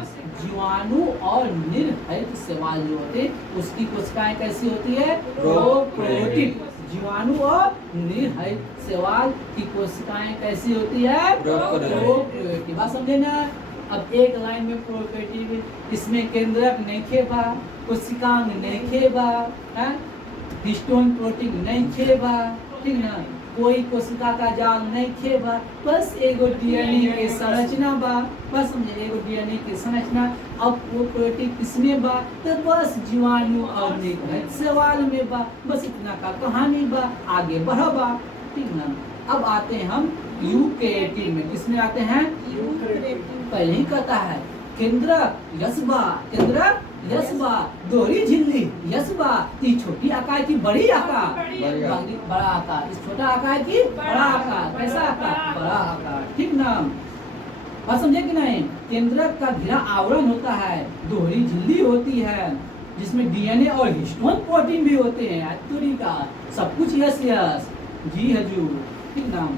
जीवाणु और निर्हित शैवाल जो होते हैं उसकी कोशिकाएं कैसी होती है, प्रोकैरियोटिक। जीवाणु और निर्हित शैवाल की कोशिकाएं कैसी होती है, प्रोकैरियोटिक। बात समझे ना। अब एक लाइन में प्रोकैरियोटिक, इसमें केंद्रक नहीं खेबा, कोशिकांग नहीं खेबा, हिस्टोन प्रोटीन नहीं खेबा, ठीक ना, कोई कोशिका का जाल नहीं खेबा, बस एगो डीएनए के संरचना बा, बस समझे एगो डीएनए के संरचना। अब प्रोकैरियोटिक किसमें बा, तो बस जीवाणु और निर्हित शैवाल में बा, बस इतना का कहानी बा, आगे बढ़बा, ठीक ना। अब आते हैं हम यूकैरियोटिक में, किसमें आते हैं, पहले ही कहता है केंद्रक यशबा, केंद्रक यशबा, दोहरी झिल्ली यशबा, ये छोटी आकार की बड़ी आकार, बड़ा आकार, इस छोटा आकार की बड़ा आकार, कैसा आकार, बड़ा आकार, ठीक ना। बात समझे कि नहीं। केंद्रक का घिरा आवरण होता है, दोहरी झिल्ली होती है जिसमें डीएनए और हिस्टोन प्रोटीन भी होते हैं, तुरी का सब कुछ यस यस जी हजूर, ठीक ना।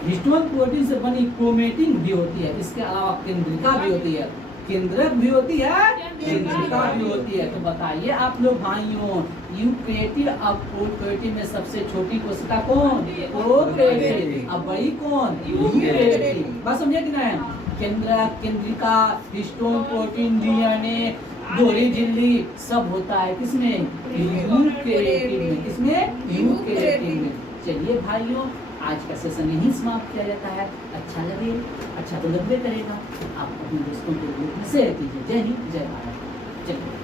हिस्टोन प्रोटीन से बनी क्रोमेटिन भी होती है, इसके अलावा केंद्रिका भी होती है, केंद्रक भी होती है, केंद्रिका भी होती है। तो बताइए आप लोग भाइयों, यूकैरियोटिक और प्रोकैरियोटिक में सबसे छोटी कोशिका कौन, प्रोकैरियोटिक, अब बड़ी कौन, यूकैरियोटिक। बात समझे कि नहीं। केंद्रक, केंद्रिका, हिस्टोन प्रोटीन, डीएनए, दोहरी झिल्ली सब होता है किसमें, यूकैरियोटिक में, किसमें, यूकैरियोटिक में। चलिए भाइयों, आज का सेशन यहीं समाप्त किया जाता है। अच्छा लगे, अच्छा तो लगबे करेगा, आप अपने दोस्तों के ग्रुप में शेयर कीजिए। जय हिंद, जय भारत। चलिए।